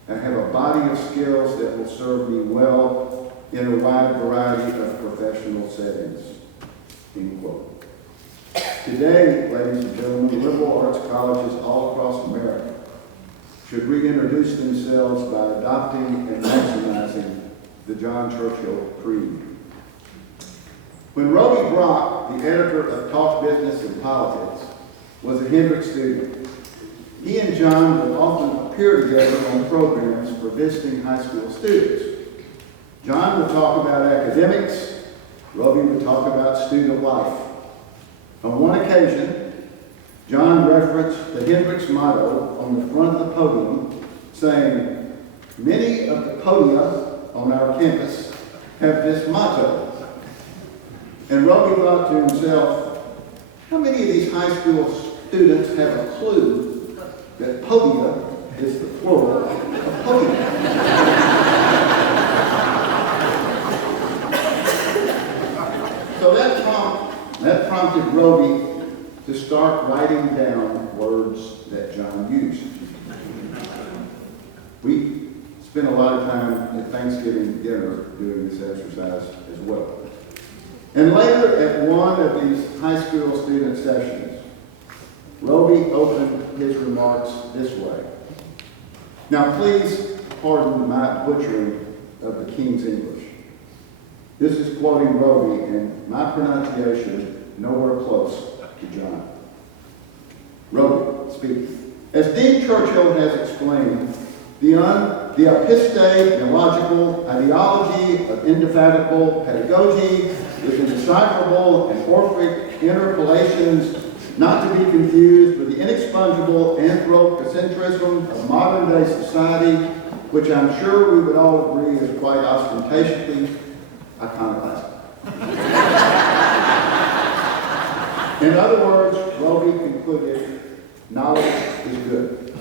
I have a body of skills that will serve me well in a wide variety of professional settings. End quote. Today, ladies and gentlemen, liberal arts colleges all across America should reintroduce themselves by adopting and maximizing the John Churchill Creed. When Roby Brock, the editor of Talk Business and Politics, was a Hendrick student, he and John would often appear together on programs for visiting high school students. John would talk about academics, Roby would talk about student life. On one occasion, John referenced the Hendricks motto on the front of the podium, saying, many of the podia on our campus have this motto. And Roby thought to himself, how many of these high school students have a clue that podia is the plural of podium? So that prompted Roby to start writing down words that John used. We spent a lot of time at Thanksgiving dinner doing this exercise as well. And later at one of these high school student sessions, Roby opened his remarks this way. Now please pardon my butchering of the King's English. This is quoting Roby, and my pronunciation nowhere close to John. Roby speaking. As Dean Churchill has explained, the epistemological ideology of indefatigable pedagogy with indecipherable and orphic interpolations, not to be confused with the inexpugnable anthropocentrism of modern-day society, which I'm sure we would all agree is quite ostentatiously iconoclastic. In other words, Roby concluded, knowledge is good.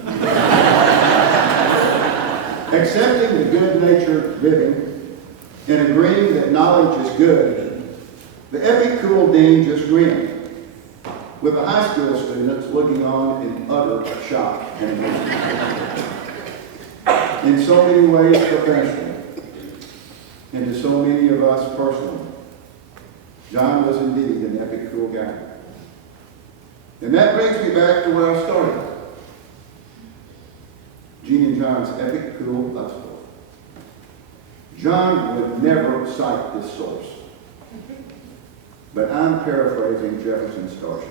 Accepting the good-natured living and agreeing that knowledge is good, the epic cool dean just grinned, with the high school students looking on in utter shock and amazement. In so many ways professionally, and to so many of us personally, John was indeed an epic cool guy. And that brings me back to where I started. Gene and John's epic cool love story. John would never cite this source, but I'm paraphrasing Jefferson's Starship.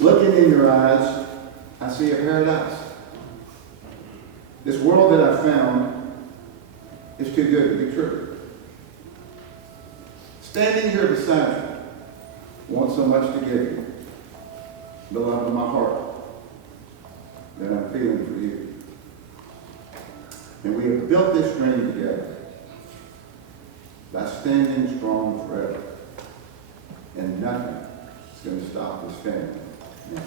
Looking in your eyes, I see a paradise. This world that I found is too good to be true. Standing here beside you, want so much to give you, the love of my heart that I'm feeling for you. And we have built this dream together by standing strong forever. And nothing is going to stop this family now.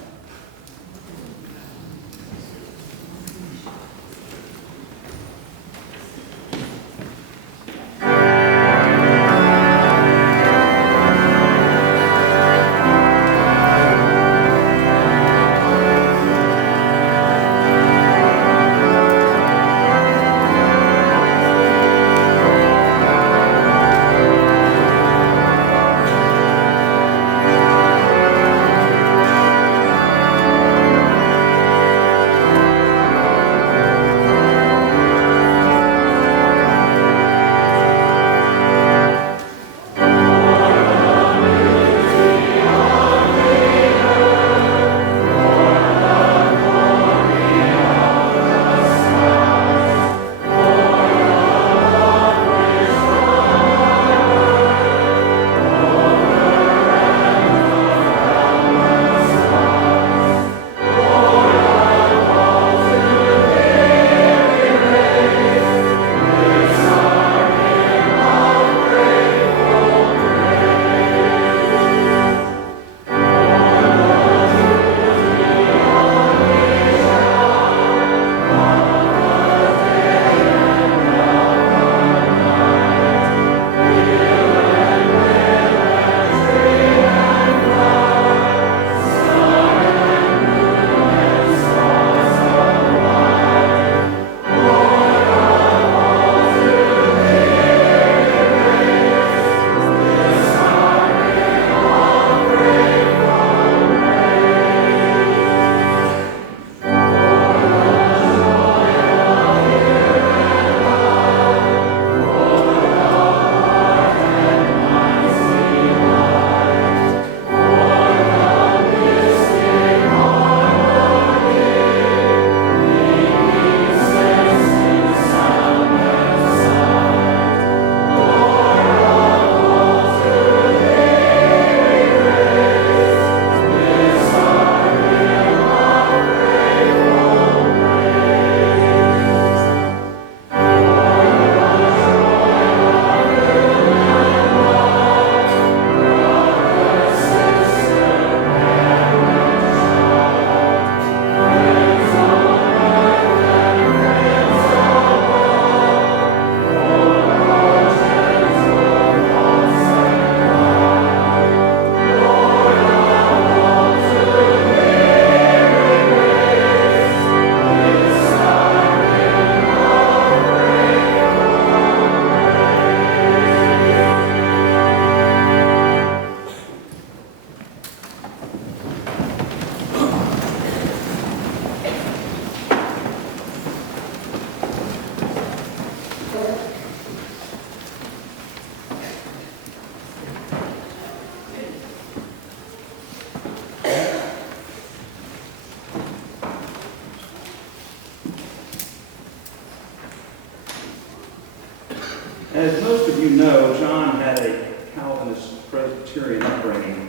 As most of you know, John had a Calvinist Presbyterian upbringing.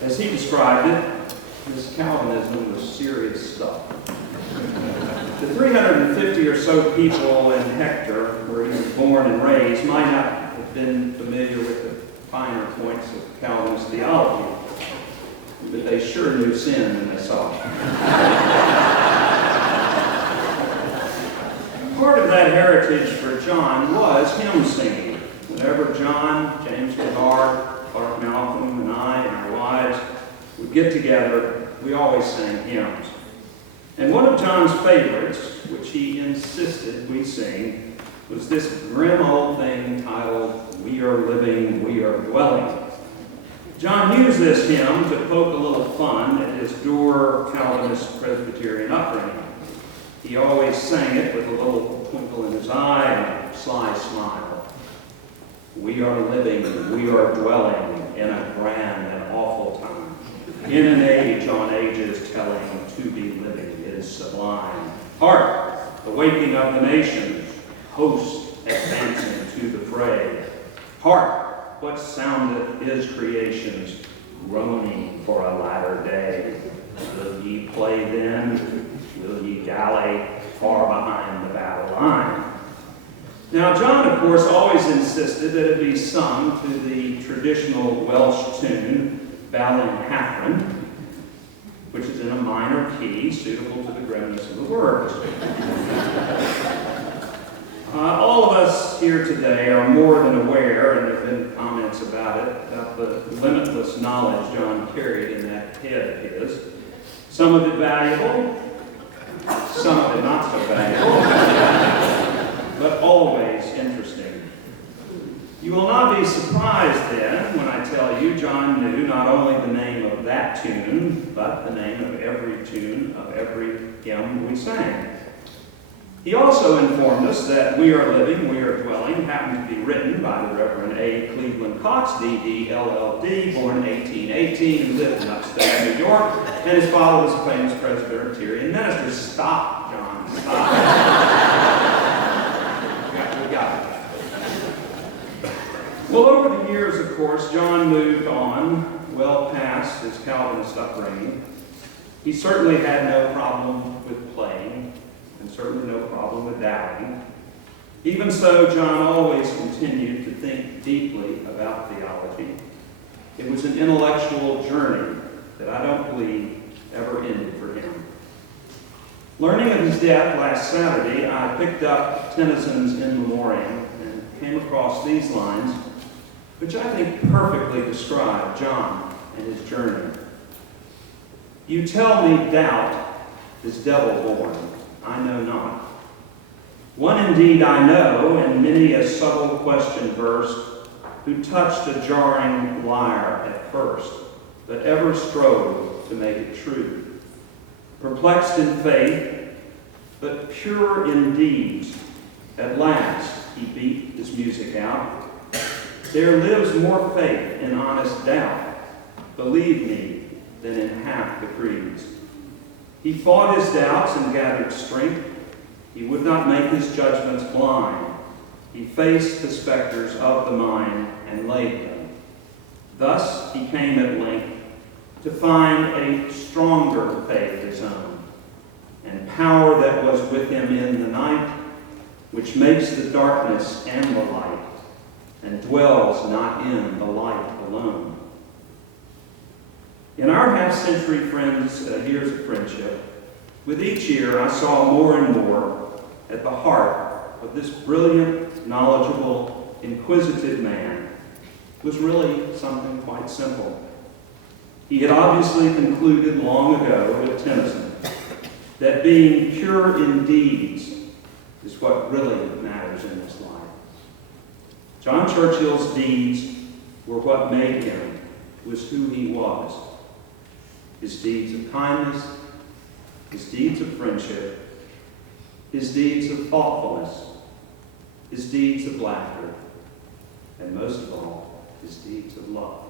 As he described it, his Calvinism was serious stuff. The 350 or so people in Hector, where he was born and raised, might not have been familiar with the finer points of Calvinist theology, but they sure knew sin when they saw it. Part of that heritage for John was hymn singing. Whenever John, James Bernard, Clark Malcolm, and I and our wives would get together, we always sang hymns. And one of John's favorites, which he insisted we sing, was this grim old thing titled, "We Are Living, We Are Dwelling." John used this hymn to poke a little fun at his dour Calvinist Presbyterian upbringing. He always sang it with a little twinkle in his eye and a sly smile. We are living, we are dwelling in a grand and awful time, in an age on ages telling to be living is sublime. Hark, the waking of the nations, hosts advancing to the fray. Hark, what soundeth is creation's groaning for a latter day. Will ye play then? Will ye dally far behind the battle line? Now, John, of course, always insisted that it be sung to the traditional Welsh tune, Ballinhafren, which is in a minor key, suitable to the grimness of the words. All of us here today are more than aware, and there have been comments about it, about the limitless knowledge John carried in that head of his. Some of it valuable, some of it not so valuable, but always interesting. You will not be surprised then when I tell you John knew not only the name of that tune, but the name of every tune of every hymn we sang. He also informed us that We Are Living, We Are Dwelling happened to be written by the Reverend A. Cleveland Cox, D.D., LL.D., born 1818, who lived in upstate New York, and his father was a famous Presbyterian minister. Stop, John, stop. We got it. Well, over the years, of course, John moved on, well past his Calvinist upbringing. He certainly had no problem with playing, and certainly no problem with doubting. Even so, John always continued to think deeply about theology. It was an intellectual journey that I don't believe ever ended for him. Learning of his death last Saturday, I picked up Tennyson's In Memoriam and came across these lines, which I think perfectly describe John and his journey. You tell me doubt is devil-born. I know not. One indeed I know, and many a subtle question versed, who touched a jarring lyre at first, but ever strove to make it true. Perplexed in faith, but pure in deeds, at last he beat his music out. There lives more faith in honest doubt, believe me, than in half the creeds. He fought his doubts and gathered strength. He would not make his judgments blind. He faced the specters of the mind and laid them. Thus he came at length to find a stronger faith his own, and power that was with him in the night, which makes the darkness and the light, and dwells not in the light alone. In our half-century years of friendship, with each year I saw more and more at the heart of this brilliant, knowledgeable, inquisitive man was really something quite simple. He had obviously concluded long ago with Tennyson that being pure in deeds is what really matters in this life. John Churchill's deeds were what made him, was who he was. His deeds of kindness, his deeds of friendship, his deeds of thoughtfulness, his deeds of laughter, and most of all, his deeds of love.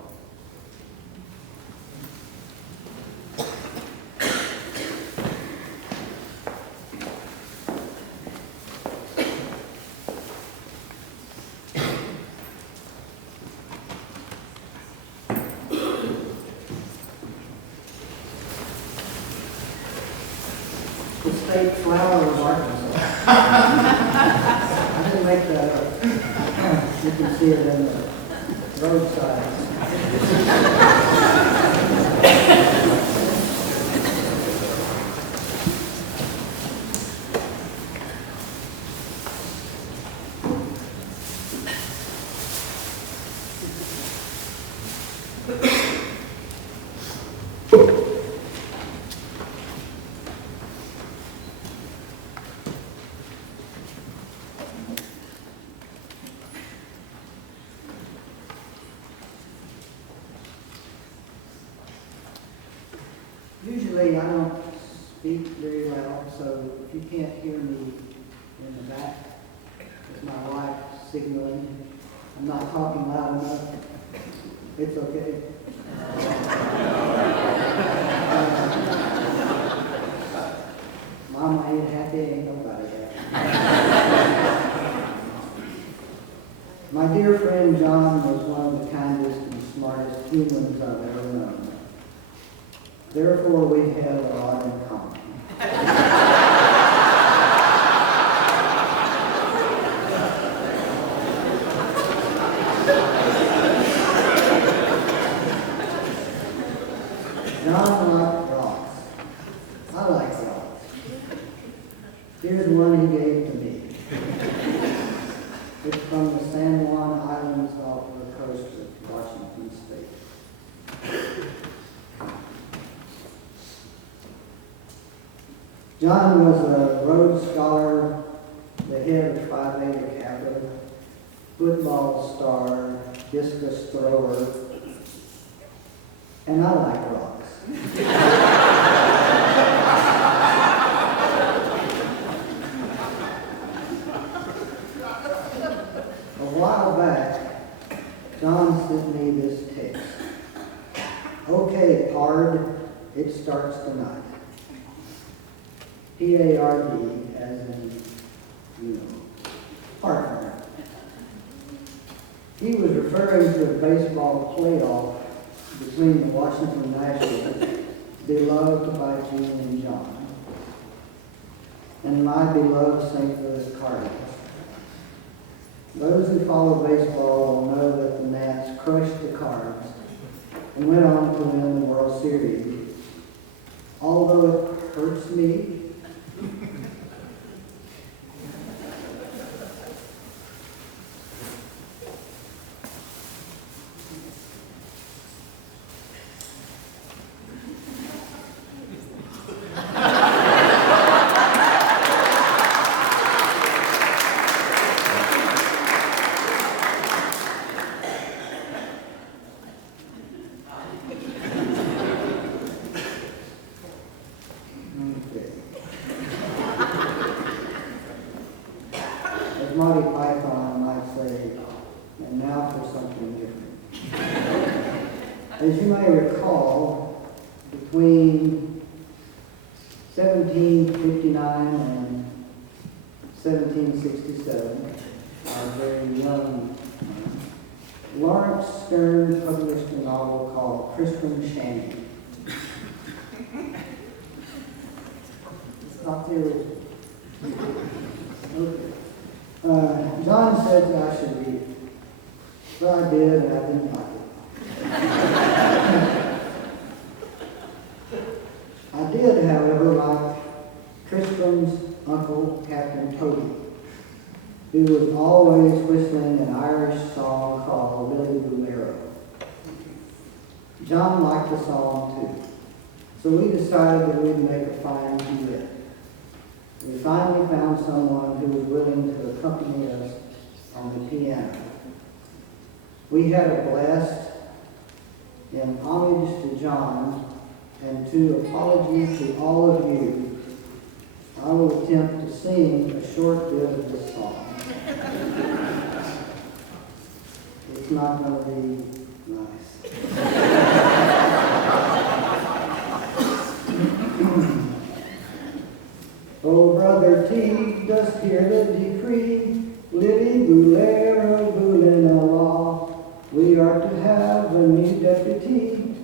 state flower of Arkansas. I didn't make that up. You can see it in the roadside. Usually I don't speak very loud, so if you can't hear me in the back, it's my wife signaling. I'm not talking loud enough. It's okay. Mama ain't happy, ain't nobody happy. My dear friend John was one of the kindest and smartest humans I've ever known. Therefore, we have a lot in common. John liked rocks. I like rocks. Here's one he gave to me. It's from the San Juan Islands off the coast of Washington State. John was a Rhodes Scholar, the head of Phi Beta Kappa, football star, discus thrower, and I like rocks. A while back, John sent me this text. Okay, Pard, it starts tonight. P-A-R-D, as in, partner. He was referring to a baseball playoff between the Washington Nationals, beloved by Gene and John, and my beloved St. Louis Cardinals. Those who follow baseball will know that the Nats crushed the Cards and went on to win the World Series. Although it hurts me, Monty Python might say, and now for something different. As you may recall, between 1759 and 1767, our very young Lawrence Stern published a novel called Tristram Shandy. Not there. Okay. John said that I should read it. So I did, and I didn't like it. I did, however, like Tristram's uncle, Captain Toby, who was always whistling an Irish song called Billy Bolero. John liked the song too, so we decided that we'd make a fine duet. We finally found someone who was willing to accompany us on the piano. We had a blast. In homage to John and to apologies to all of you, I will attempt to sing a short bit of this song. It's not going to be nice. Oh, Brother T, dost hear the decree? Liddy Boulero Boulin law. We are to have a new deputy.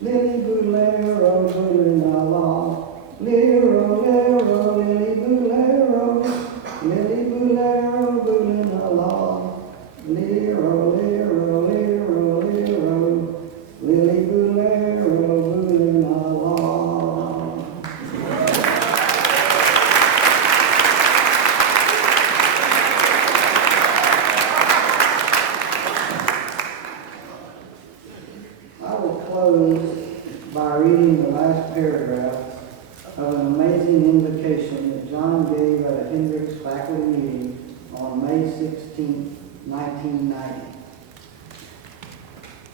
Liddy Boulero Boulin law. Lero, lero, lily boolero, lily boolero, boolin' along. Lero, lero, lero, lero, lily boolero, boolin' along. I will close by reading the last paragraph of an amazing invocation that John gave at a Hendricks faculty meeting on May 16, 1990.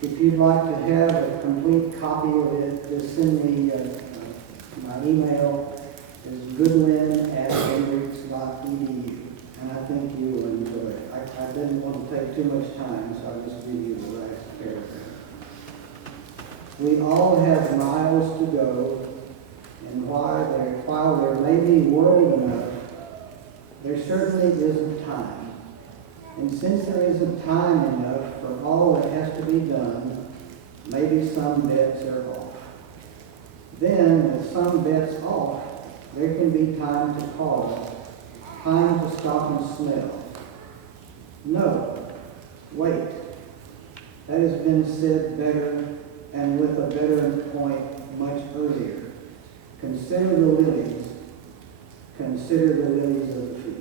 If you'd like to have a complete copy of it, just send me my email is goodwin@hendricks.edu, and I think you will enjoy it. I didn't want to take too much time, so I'll just give you the last paragraph. We all have miles to go, and while there may be world enough, there certainly isn't time. And since there isn't time enough for all that has to be done, maybe some bets are off. Then, with some bets off, there can be time to pause, time to stop and smell. No, wait. That has been said better and with a better point much earlier. Consider the lilies. Consider the lilies of the field.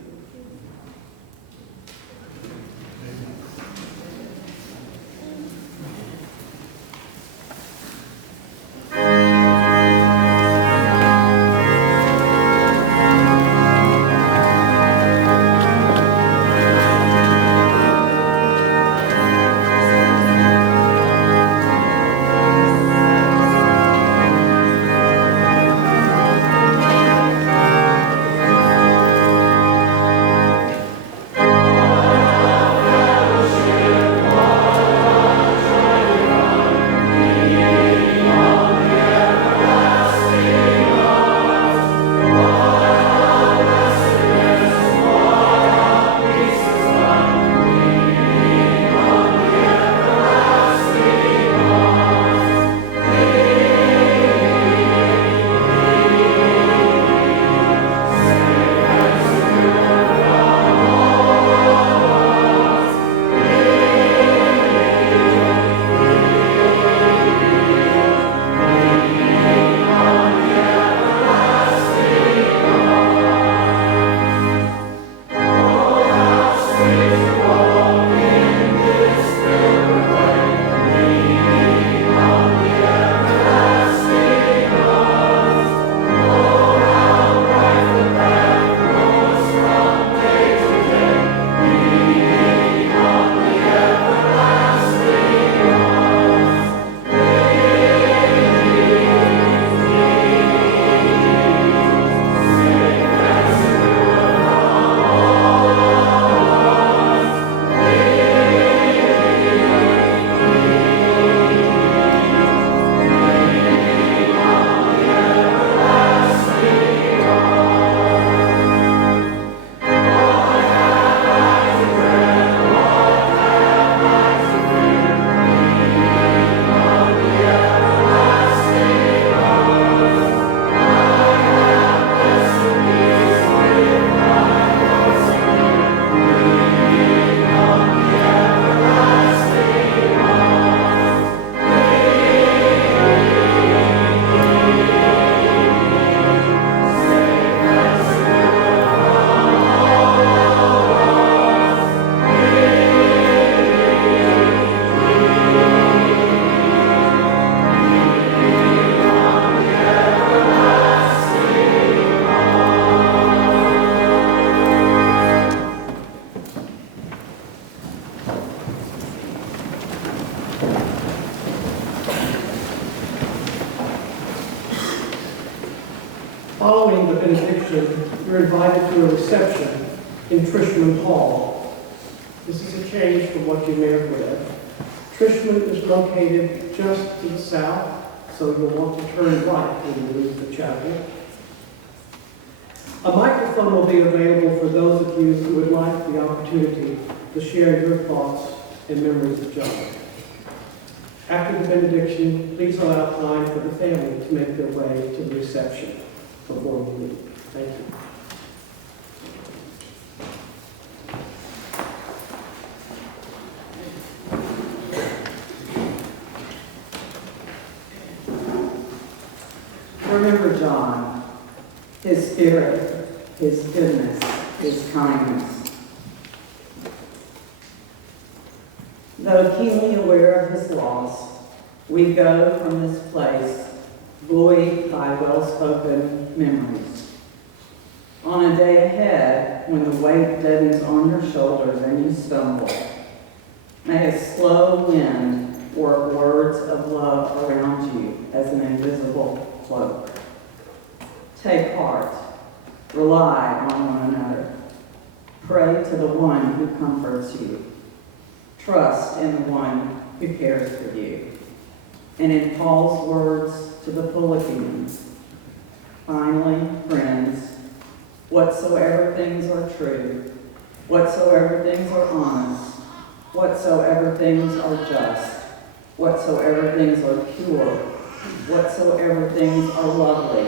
Following the benediction, you're invited to a reception in Trishman Hall. This is a change from what you may have read. Trishman is located just to the south, so you'll want to turn right when you leave the chapel. A microphone will be available for those of you who would like the opportunity to share your thoughts and memories of John. After the benediction, please allow time for the family to make their way to the reception. before you leave. Thank you. Remember John, his spirit, his goodness, his kindness. Though keenly aware of his loss, we go from this place buoyed by well-spoken memories. On a day ahead, when the weight deadens on your shoulders and you stumble, may a slow wind work words of love around you as an invisible cloak. Take heart. Rely on one another. Pray to the one who comforts you. Trust in the one who cares for you. And in Paul's words to the Philippians, finally, friends, whatsoever things are true, whatsoever things are honest, whatsoever things are just, whatsoever things are pure, whatsoever things are lovely,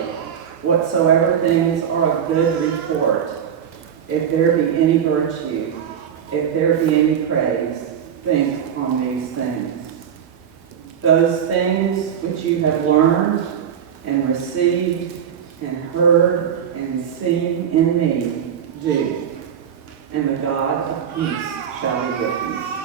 whatsoever things are of good report, if there be any virtue, if there be any praise, think on these things. Those things which you have learned and received and heard and seen in me, do, and the God of peace shall be with you.